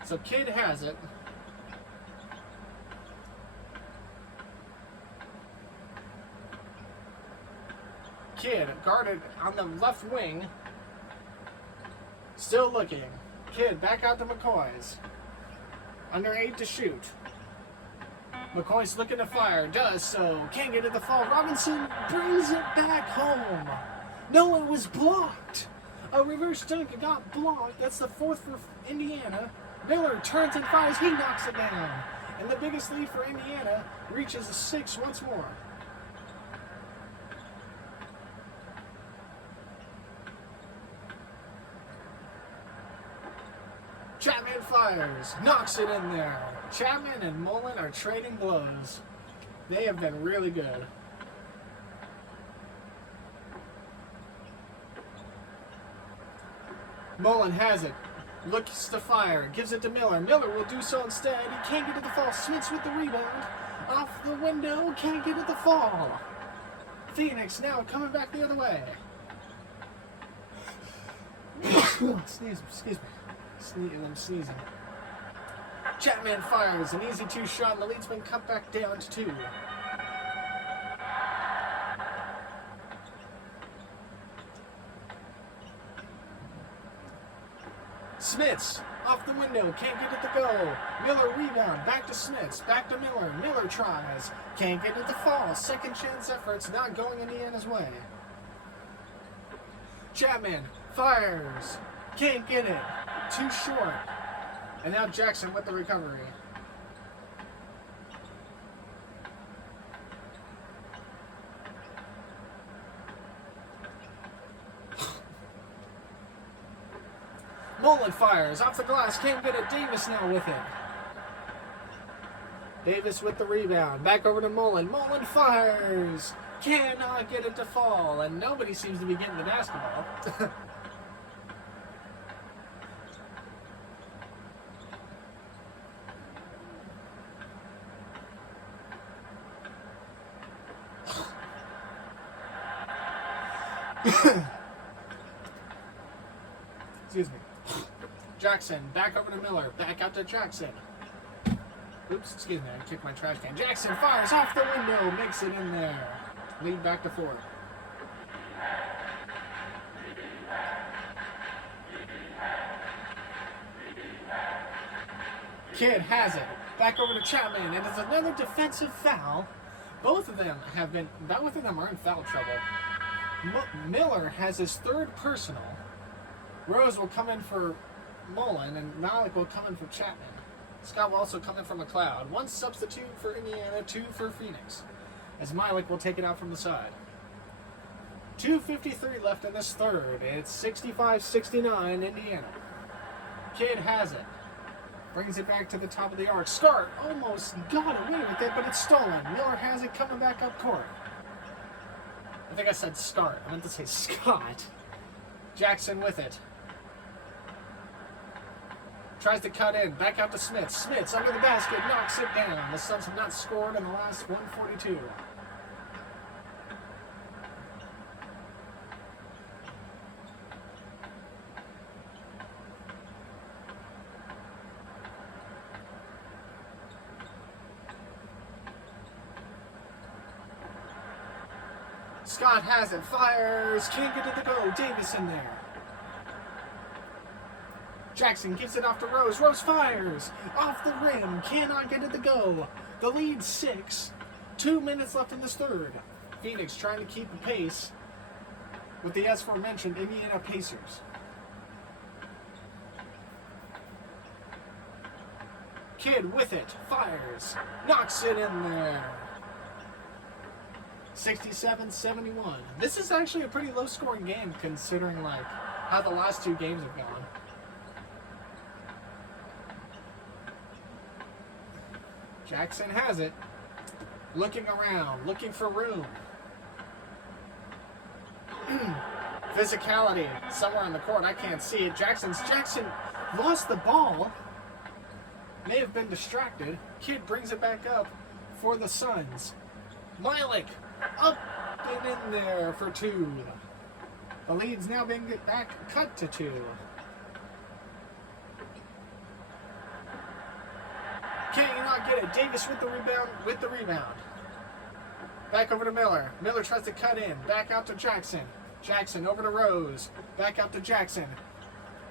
So Kidd has it. Kidd guarded on the left wing. Still looking. Kidd back out to McCoy's. Under 8 to shoot. McCoy's looking to fire. Does so. Can't get it to fall. Robinson brings it back home. No, it was blocked. A reverse dunk got blocked. That's the 4th for Indiana. Miller turns and fires. He knocks it down. And the biggest lead for Indiana reaches a 6 once more. Chapman fires. Knocks it in there. Chapman and Mullen are trading blows. They have been really good. Mullen has it. Looks to fire. Gives it to Miller. Miller will do so instead. He can't get to the fall. Smits with the rebound. Off the window. Can't get to the fall. Phoenix now coming back the other way. Sneeze. Excuse me. I'm sneezing. Chapman fires. An easy 2 shot. And the lead's been cut back down to 2. Smits off the window. window, can't get it to go. Miller rebound, back to Smits, back to Miller. Miller tries, can't get it to fall. Second chance efforts not going Indiana's way. Chapman fires, can't get it, too short. And now Jackson with the recovery. Mullen fires off the glass, can't get it. Davis now with it. Davis with the rebound, back over to Mullen. Mullen fires, cannot get it to fall, and nobody seems to be getting the basketball. Excuse me. Jackson, back over to Miller, back out to Jackson. Oops, excuse me, I kicked my trash can. Jackson fires off the window, makes it in there. Lead back to 4. Kidd has it. Back over to Chapman, and it's another defensive foul. Both of them are in foul trouble. Miller has his 3rd personal. Rose will come in for Mullen, and Malik will come in for Chapman. Scott will also come in from McLeod. 1 substitute for Indiana, 2 for Phoenix, as Malik will take it out from the side. 2:53 left in this third. It's 65-69 Indiana. Kidd has it. Brings it back to the top of the arc. Scott almost got away with it, but it's stolen. Miller has it coming back up court. I think I said Scott. I meant to say Scott. Jackson with it. Tries to cut in. Back out to Smits. Smits under the basket. Knocks it down. The Suns have not scored in the last 142. Scott has it. Fires. Can't get it to go. Davis in there. Jackson gives it off to Rose. Rose fires. Off the rim. Cannot get it to go. The lead 6. 2 minutes left in this third. Phoenix trying to keep the pace with the as aforementioned Indiana Pacers. Kidd with it. Fires. Knocks it in there. 67-71. This is actually a pretty low-scoring game considering how the last 2 games have gone. Jackson has it. Looking around, looking for room. Physicality somewhere on the court. I can't see it. Jackson lost the ball. May have been distracted. Kidd brings it back up for the Suns. Malik up and in there for 2. The lead's now being cut to 2. Cannot get it. Davis with the rebound. Back over to Miller. Miller tries to cut in. Back out to Jackson. Jackson over to Rose. Back out to Jackson.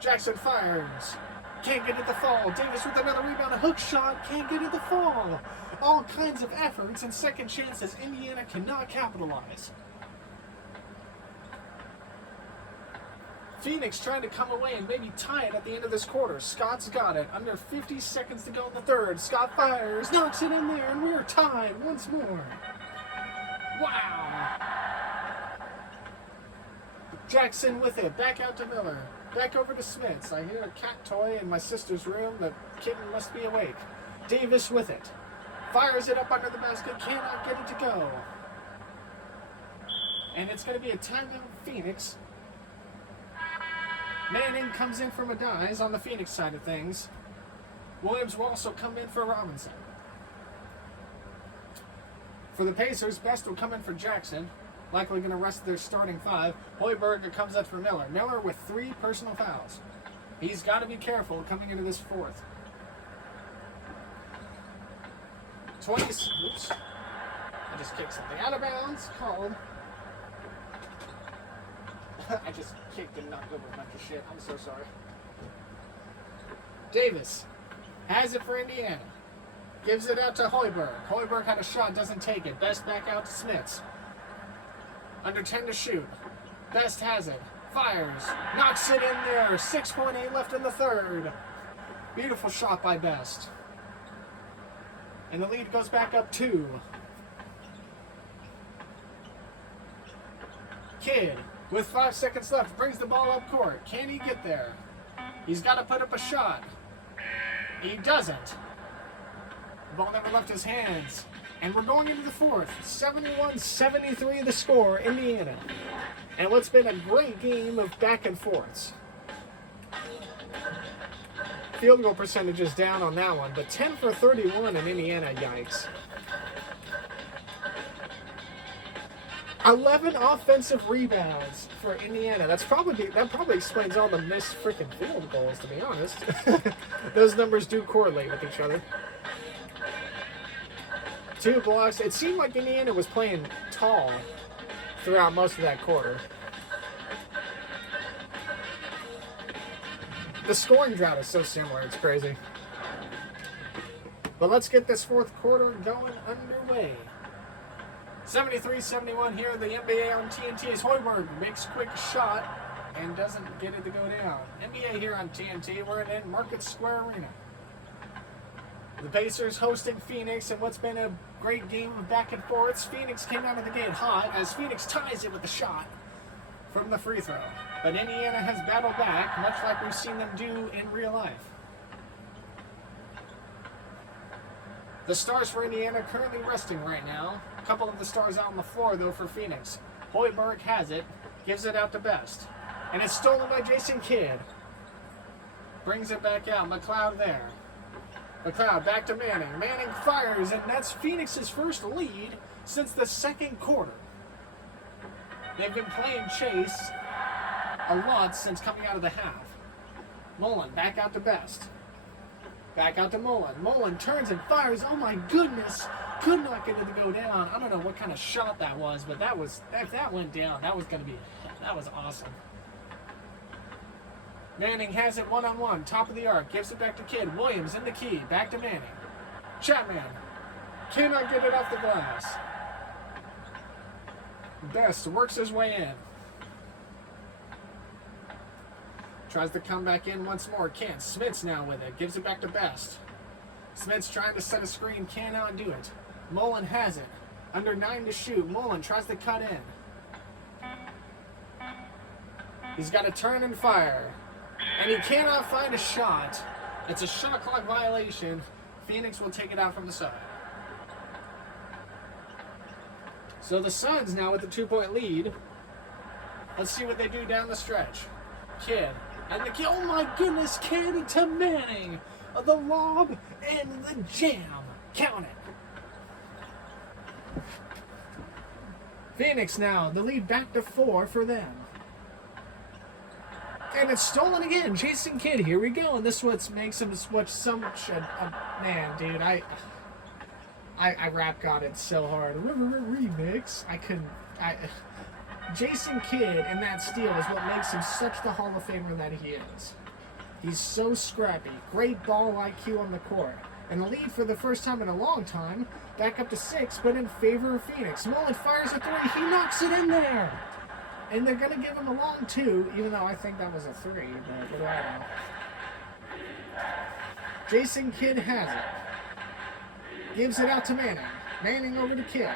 Jackson fires. Can't get it to fall. Davis with another rebound. A hook shot. Can't get it to fall. All kinds of efforts and second chances. Indiana cannot capitalize. Phoenix trying to come away and maybe tie it at the end of this quarter. Scott's got it. Under 50 seconds to go in the third. Scott fires, knocks it in there, and we're tied once more. Wow. Jackson with it. Back out to Miller. Back over to Smits. I hear a cat toy in my sister's room. The kitten must be awake. Davis with it. Fires it up under the basket. Cannot get it to go. And it's going to be a timeout Phoenix. Manning comes in from a dive on the Phoenix side of things. Williams will also come in for Robinson. For the Pacers, Best will come in for Jackson. Likely going to rest their starting 5. Hoiberger comes in for Miller. Miller with 3 personal fouls. He's got to be careful coming into this fourth. Oops. I just kicked something out of bounds. Called. I just kicked and knocked over a bunch of shit. I'm so sorry. Davis has it for Indiana. Gives it out to Hoiberg. Hoiberg had a shot, doesn't take it. Best back out to Smits. Under 10 to shoot. Best has it. Fires. Knocks it in there. 6.8 left in the third. Beautiful shot by Best. And the lead goes back up 2. Kidd, with 5 seconds left, brings the ball up court. Can he get there? He's got to put up a shot. He doesn't. The ball never left his hands. And we're going into the fourth. 71-73 the score, Indiana. And what's been a great game of back and forths. Field goal percentage is down on that one, but 10 for 31 in Indiana, yikes. 11 offensive rebounds for Indiana. That probably explains all the missed freaking field goals, to be honest. Those numbers do correlate with each other. 2 blocks. It seemed like Indiana was playing tall throughout most of that quarter. The scoring drought is so similar, it's crazy. But let's get this fourth quarter going underway. 73-71 here, the NBA on TNT as Hoiberg makes a quick shot and doesn't get it to go down. NBA here on TNT, we're in Market Square Arena. The Pacers hosting Phoenix, and what's been a great game of back and forths. Phoenix came out of the gate hot as Phoenix ties it with a shot from the free throw. But Indiana has battled back, much like we've seen them do in real life. The stars for Indiana currently resting right now. A couple of the stars out on the floor, though, for Phoenix. Hoiberg has it, gives it out to Best. And it's stolen by Jason Kidd. Brings it back out. McLeod there. McLeod back to Manning. Manning fires, and that's Phoenix's first lead since the second quarter. They've been playing chase a lot since coming out of the half. Mullen back out to Best. Back out to Mullen. Mullen turns and fires. Oh my goodness. Could not get it to go down. I don't know what kind of shot that was, but if that went down, that was awesome. Manning has it one-on-one, top of the arc, gives it back to Kidd. Williams in the key, back to Manning. Chapman cannot get it off the glass. Best works his way in. Tries to come back in once more, can't. Smits now with it, gives it back to Best. Smits trying to set a screen, cannot do it. Mullen has it, under 9 to shoot. Mullen tries to cut in. He's got to turn and fire. And he cannot find a shot. It's a shot clock violation. Phoenix will take it out from the side. So the Suns now with the 2-point lead. Let's see what they do down the stretch. Kidd. And the Kidd. Oh my goodness, Kidd to Manning. The lob and the jam. Count it. Phoenix now, the lead back to 4 for them. And it's stolen again. Jason Kidd, here we go. And this what makes him such a man, dude. I rap got it so hard. Remix. Jason Kidd and that steal is what makes him such the Hall of Famer that he is. He's so scrappy. Great ball IQ on the court. And the lead for the first time in a long time, back up to 6, but in favor of Phoenix. Mullen fires a 3. He knocks it in there. And they're going to give him a long 2, even though I think that was a 3. But what do I know? Jason Kidd has it. Gives it out to Manning. Manning over to Kidd.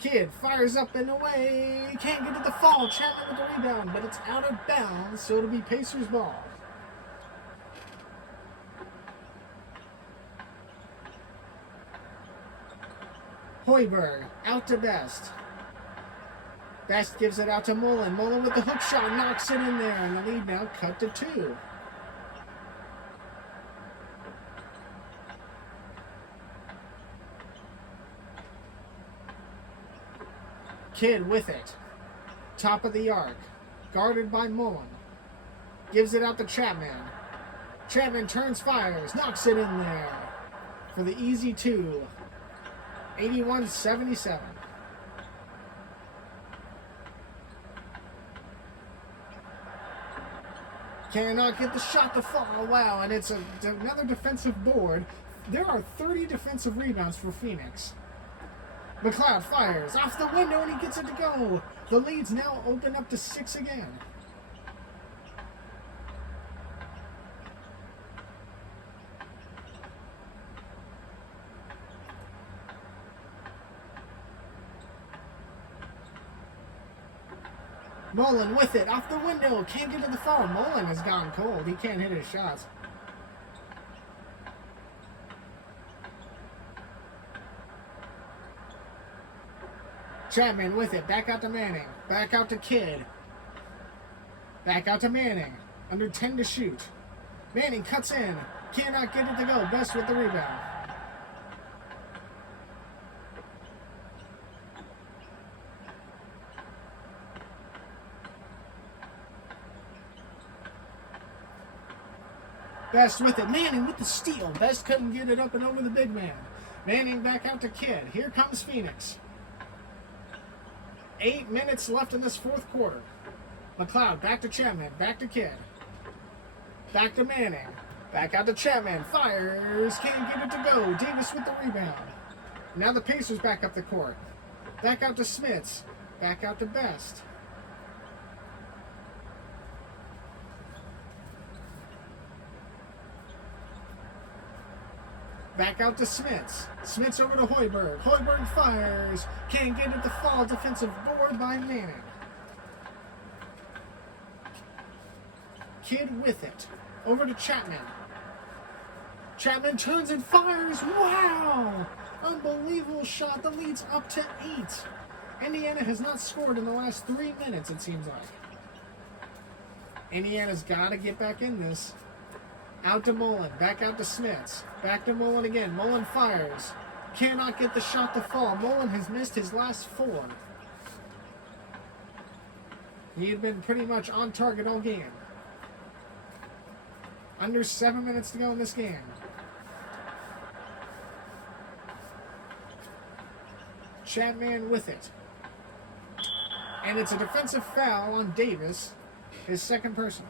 Kidd fires up and away. Can't get to the fall. Chapman with the rebound, but it's out of bounds, so it'll be Pacers ball. Hoiberg out to Best. Best gives it out to Mullen. Mullen with the hook shot, knocks it in there, and the lead now cut to 2. Kidd with it. Top of the arc. Guarded by Mullen. Gives it out to Chapman. Chapman turns, fires, knocks it in there for the easy 2. 81-77. Cannot get the shot to fall. Wow, and it's another defensive board. There are 30 defensive rebounds for Phoenix. McLeod fires off the window and he gets it to go. The lead's now open up to 6 again. Mullen with it, off the window, can't get to the foul. Mullen has gone cold, he can't hit his shots. Chapman with it, back out to Manning, back out to Kidd. Back out to Manning, under 10 to shoot. Manning cuts in, cannot get it to go, Best with the rebound. Best with it. Manning with the steal. Best couldn't get it up and over the big man. Manning back out to Kidd. Here comes Phoenix. 8 minutes left in this fourth quarter. McLeod back to Chapman. Back to Kidd. Back to Manning. Back out to Chapman. Fires. Can't get it to go. Davis with the rebound. Now the Pacers back up the court. Back out to Smits. Back out to Best. Back out to Smits. Smits over to Hoiberg. Hoiberg fires. Can't get it to fall. Defensive board by Manning. Kidd with it. Over to Chapman. Chapman turns and fires. Wow! Unbelievable shot. The lead's up to 8. Indiana has not scored in the last 3 minutes, it seems like. Indiana's got to get back in this. Out to Mullen, back out to Smits, back to Mullen again. Mullen fires, cannot get the shot to fall. Mullen has missed his last 4. He had been pretty much on target all game. Under 7 minutes to go in this game. Chapman with it. And it's a defensive foul on Davis, his second personal.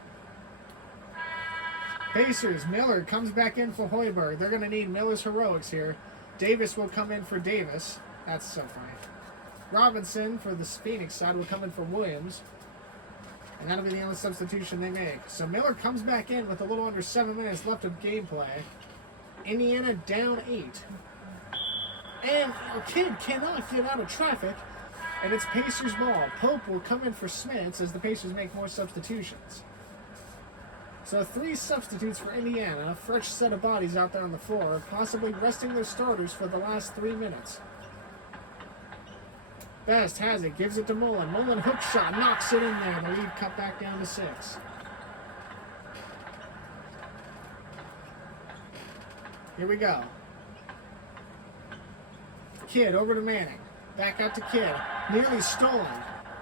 Pacers, Miller comes back in for Hoiberg. They're going to need Miller's heroics here. Davis will come in for Davis. That's so funny. Robinson for the Phoenix side will come in for Williams. And that'll be the only substitution they make. So Miller comes back in with a little under 7 minutes left of gameplay. Indiana down 8. And Kidd cannot get out of traffic. And it's Pacers ball. Pope will come in for Smits as the Pacers make more substitutions. So 3 substitutes for Indiana, a fresh set of bodies out there on the floor, possibly resting their starters for the last 3 minutes. Best has it, gives it to Mullen. Mullen hook shot, knocks it in there. The lead cut back down to 6. Here we go. Kidd over to Manning. Back out to Kidd. Nearly stolen.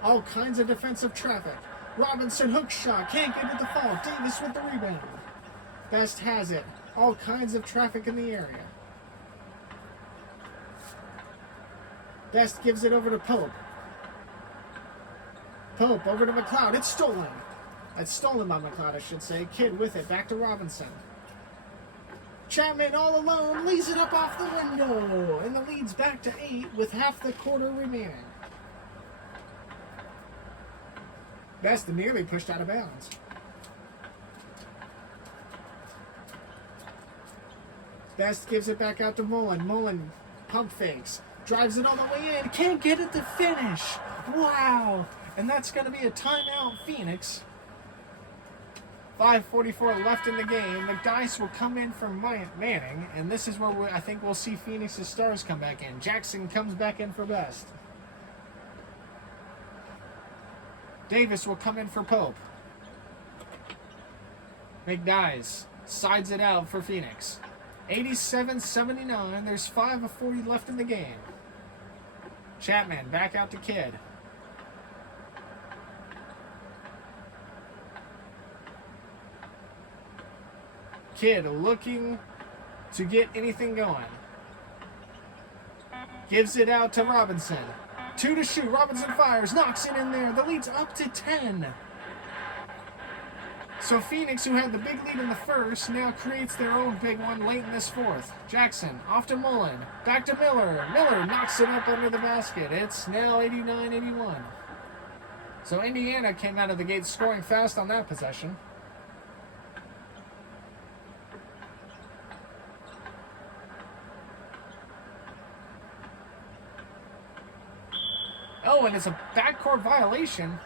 All kinds of defensive traffic. Robinson hook shot, can't get it to fall. Davis with the rebound. Best has it. All kinds of traffic in the area. Best gives it over to Pope. Pope over to McLeod. It's stolen. It's stolen by McLeod, I should say. Kidd with it. Back to Robinson. Chapman all alone leaves it up off the window. And the lead's back to 8 with half the quarter remaining. Best nearly pushed out of bounds. Best gives it back out to Mullen. Mullen pump fakes. Drives it all the way in. Can't get it to finish. Wow. And that's going to be a timeout, Phoenix. 5:44 left in the game. McDyess will come in for Manning. And this is where I think we'll see Phoenix's stars come back in. Jackson comes back in for Best. Davis will come in for Pope. McDyess sides it out for Phoenix. 87-79. There's 5 of 40 left in the game. Chapman back out to Kidd. Kidd looking to get anything going. Gives it out to Robinson. 2 to shoot. Robinson fires. Knocks it in there. The lead's up to 10. So Phoenix, who had the big lead in the first, now creates their own big one late in this fourth. Jackson, off to Mullen, back to Miller. Miller knocks it up under the basket. It's now 89-81. So Indiana came out of the gate scoring fast on that possession. Oh, and it's a backcourt violation.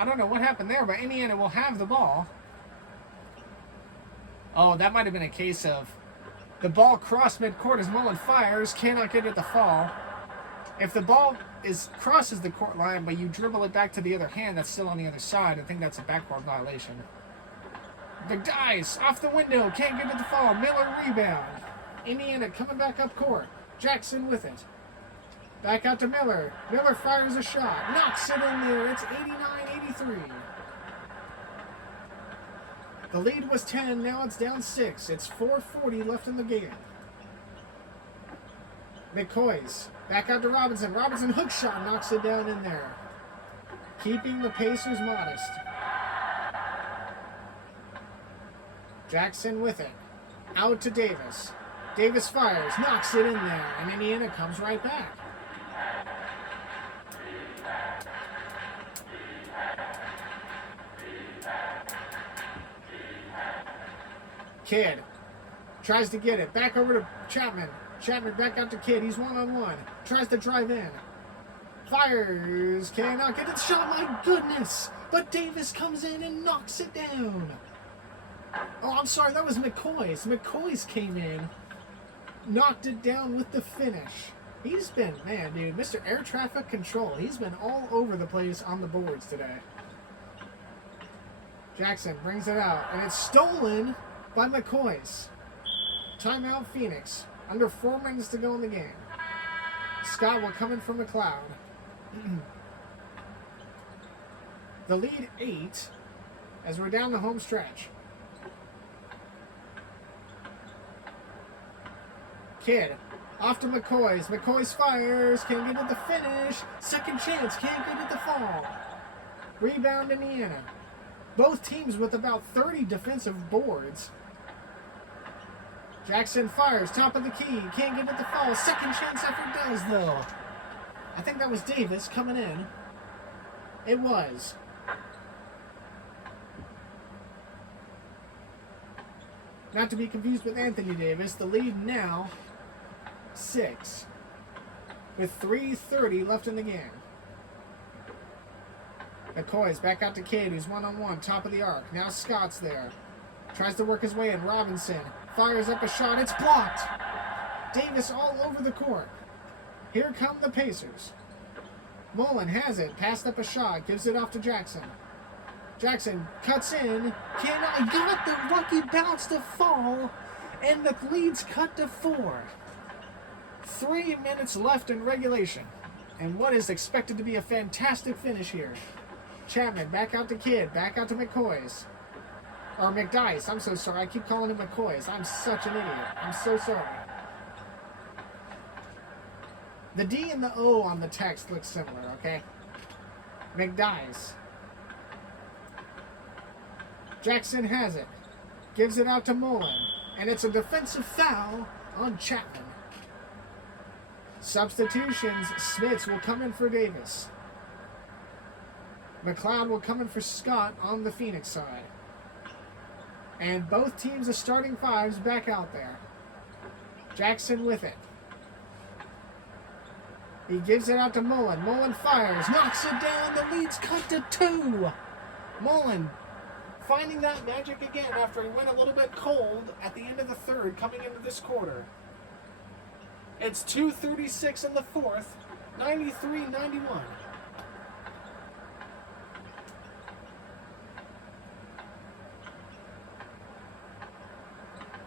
I don't know what happened there, but Indiana will have the ball. Oh, that might have been a case of the ball crossed midcourt as Mullen fires, cannot get it to fall. If the ball crosses the court line, but you dribble it back to the other hand that's still on the other side, I think that's a backcourt violation. McDyess off the window, can't get it to fall. Miller rebound. Indiana coming back up court. Jackson with it. Back out to Miller. Miller fires a shot. Knocks it in there. It's 89-83. The lead was 10. Now it's down 6. It's 4:40 left in the game. McCoy's. Back out to Robinson. Robinson hook shot. Knocks it down in there. Keeping the Pacers modest. Jackson with it. Out to Davis. Davis fires. Knocks it in there. And Indiana comes right back. Kidd tries to get it. Back over to Chapman. Chapman back out to Kidd. He's one-on-one. Tries to drive in. Fires. Cannot get the shot. My goodness. But Davis comes in and knocks it down. Oh, I'm sorry. That was McCoy's. McCoy's came in. Knocked it down with the finish. He's been, man, dude, Mr. Air Traffic Control. He's been all over the place on the boards today. Jackson brings it out. And it's stolen by McCoy's. Timeout Phoenix. Under 4 minutes to go in the game. Scott will come in from McLeod. The lead 8 as we're down the home stretch. Kidd off to McCoy's. McCoy's fires. Can't get it to finish. Second chance. Can't get it to fall. Rebound Indiana. Both teams with about 30 defensive boards. Jackson fires, top of the key, can't get it to fall. Second chance effort does, though. I think that was Davis coming in. It was. Not to be confused with Anthony Davis. The lead now, 6. With 3:30 left in the game. McCoy's back out to Kidd, who's one-on-one, top of the arc. Now Scott's there. Tries to work his way in. Robinson fires up a shot. It's blocked. Davis all over the court. Here come the Pacers. Mullen has it. Passed up a shot. Gives it off to Jackson. Jackson cuts in. Cannot. Got the lucky bounce to fall. And the lead's cut to 4. 3 minutes left in regulation. And what is expected to be a fantastic finish here. Chapman back out to Kidd. Back out to McCoy's. Or McDyess. I'm so sorry. I keep calling him McCoy's. I'm such an idiot. I'm so sorry. The D and the O on the text look similar, okay? McDyess. Jackson has it. Gives it out to Mullen. And it's a defensive foul on Chapman. Substitutions. Smits will come in for Davis. McLeod will come in for Scott on the Phoenix side. And both teams are starting 5s back out there. Jackson with it. He gives it out to Mullen. Mullen fires. Knocks it down. The lead's cut to 2. Mullen finding that magic again after he went a little bit cold at the end of the third coming into this quarter. It's 2:36 in the fourth. 93-91.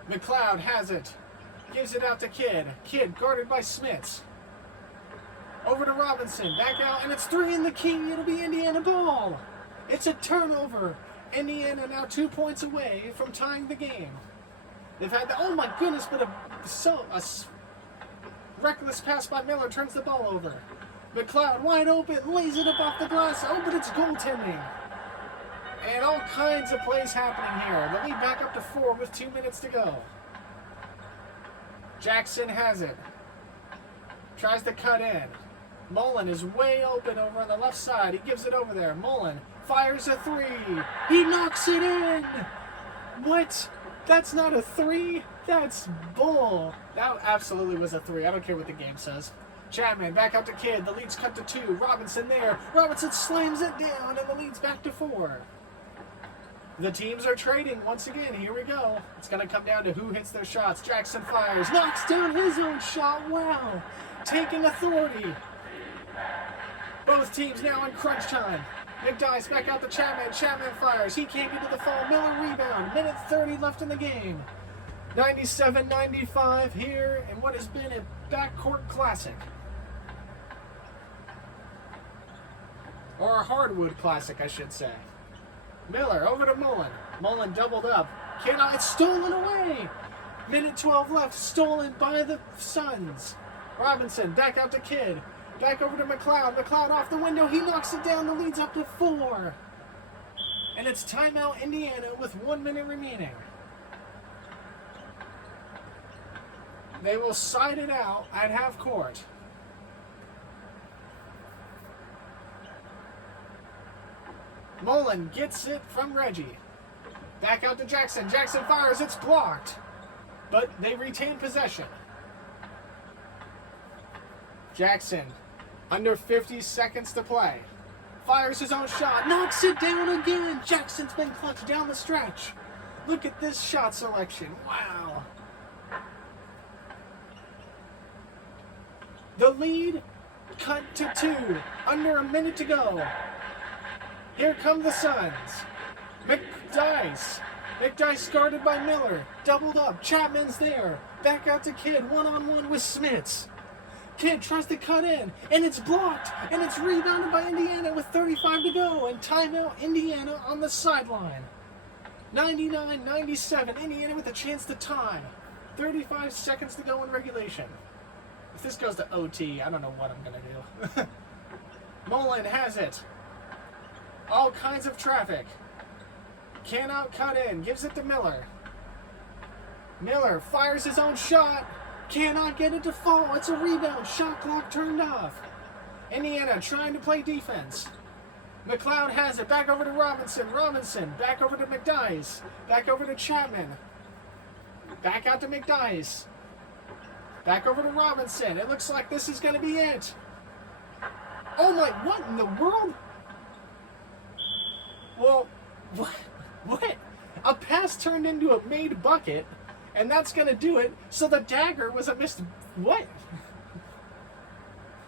McLeod has it. Gives it out to Kidd. Kidd guarded by Smits. Over to Robinson. Back out, and it's 3 in the key. It'll be Indiana ball. It's a turnover. Indiana now 2 points away from tying the game. They've had the, oh my goodness, but a reckless pass by Miller turns the ball over. McLeod wide open, lays it up off the glass. Oh, but it's goaltending. And all kinds of plays happening here. The lead back up to 4 with 2 minutes to go. Jackson has it. Tries to cut in. Mullen is way open over on the left side. He gives it over there. Mullen fires a 3. He knocks it in. What? That's not a 3. That's bull. That absolutely was a 3. I don't care what the game says. Chapman back out to Kidd. The lead's cut to 2. Robinson there. Robinson slams it down, and the lead's back to 4. The teams are trading once again. Here we go. It's going to come down to who hits their shots. Jackson fires. Knocks down his own shot. Wow. Taking authority. Both teams now in crunch time. McDyess back out to Chapman. Chapman fires. He can't get to the fall. Miller rebound. Minute 30 left in the game. 97-95 here in what has been a backcourt classic. Or a hardwood classic, I should say. Miller over to Mullen. Mullen doubled up. Cannot. It's stolen away. Minute 12 left. Stolen by the Suns. Robinson back out to Kidd. Back over to McLeod. McLeod off the window. He knocks it down. The lead's up to 4. And it's timeout Indiana with 1 minute remaining. They will side it out at half court. Mullen gets it from Reggie. Back out to Jackson. Jackson fires. It's blocked. But they retain possession. Jackson, under 50 seconds to play. Fires his own shot. Knocks it down again. Jackson's been clutched down the stretch. Look at this shot selection. Wow. The lead cut to 2. Under a minute to go. Here come the Suns. McDyess. McDyess guarded by Miller. Doubled up. Chapman's there. Back out to Kidd. One-on-one with Smits. Kidd tries to cut in. And it's blocked. And it's rebounded by Indiana with 35 to go. And timeout Indiana on the sideline. 99-97. Indiana with a chance to tie. 35 seconds to go in regulation. If this goes to OT, I don't know what I'm going to do. Mullen has it. All kinds of traffic. Cannot cut in. Gives it to Miller. Miller fires his own shot. Cannot get it to fall. It's a rebound. Shot clock turned off. Indiana trying to play defense. McLeod has it. Back over to Robinson. Robinson. Back over to McDyess. Back over to Chapman. Back out to McDyess. Back over to Robinson. It looks like this is going to be it. Oh my, what in the world? Well, what? A pass turned into a made bucket, and that's going to do it. So the dagger was a missed... What?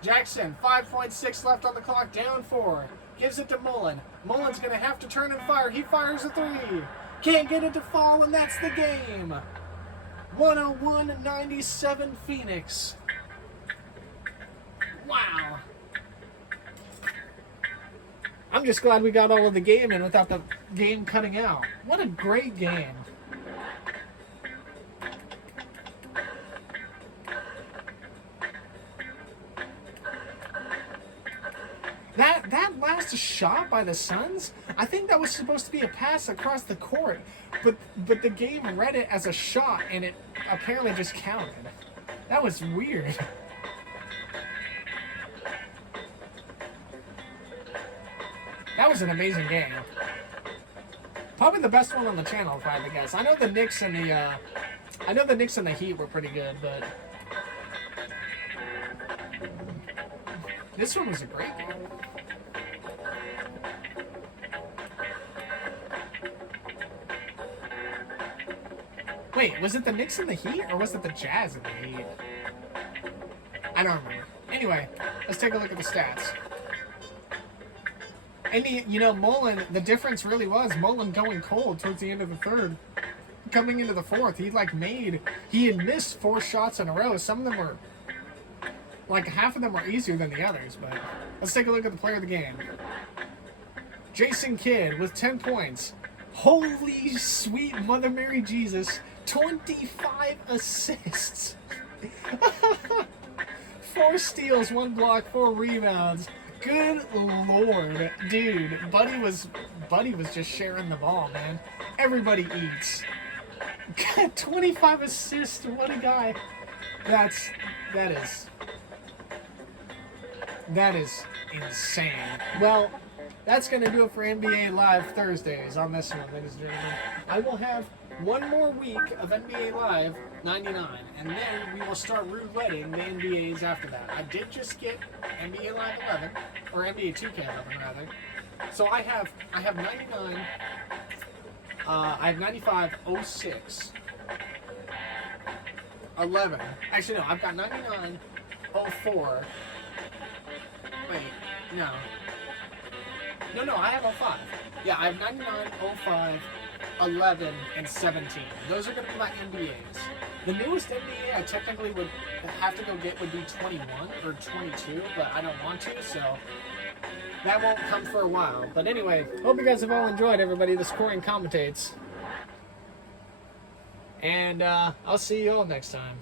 Jackson, 5.6 left on the clock, down 4. Gives it to Mullen. Mullen's going to have to turn and fire. He fires a 3. Can't get it to fall, and that's the game. 101-97 Phoenix. Wow. I'm just glad we got all of the game in without the game cutting out. What a great game. That last shot by the Suns, I think that was supposed to be a pass across the court, but the game read it as a shot, and it apparently just counted. That was weird. That was an amazing game. Probably the best one on the channel, if I had to guess. I know the Knicks and the Heat were pretty good, but this one was a great game. Wait, was it the Knicks and the Heat, or was it the Jazz and the Heat? I don't remember. Anyway, let's take a look at the stats. And, Mullen, the difference really was Mullen going cold towards the end of the third. Coming into the fourth, he had missed 4 shots in a row. Some of them were, half of them were easier than the others, but let's take a look at the player of the game. Jason Kidd with 10 points. Holy sweet Mother Mary Jesus, 25 assists. 4 steals, 1 block, 4 rebounds. Good Lord, dude. Buddy was Buddy was just sharing the ball, man. Everybody eats. 25 assists. What a guy. That is insane. Well, that's going to do it for NBA Live Thursdays on this one, ladies and gentlemen. I will have one more week of NBA Live 99, and then we will start rouletting the NBAs after that. I did just get NBA Live 11, or NBA 2K11 rather. So I have 99, I have 95, 06, 11. Actually, no, I've got 99, 04. Wait, no. No, I have 05. Yeah, I have 99, 05, 11, and 17. Those are going to be my NBAs. The newest NBA I technically would have to go get would be 21 or 22, but I don't want to, so that won't come for a while. But anyway, hope you guys have all enjoyed, everybody. This Corang Commentates. And I'll see you all next time.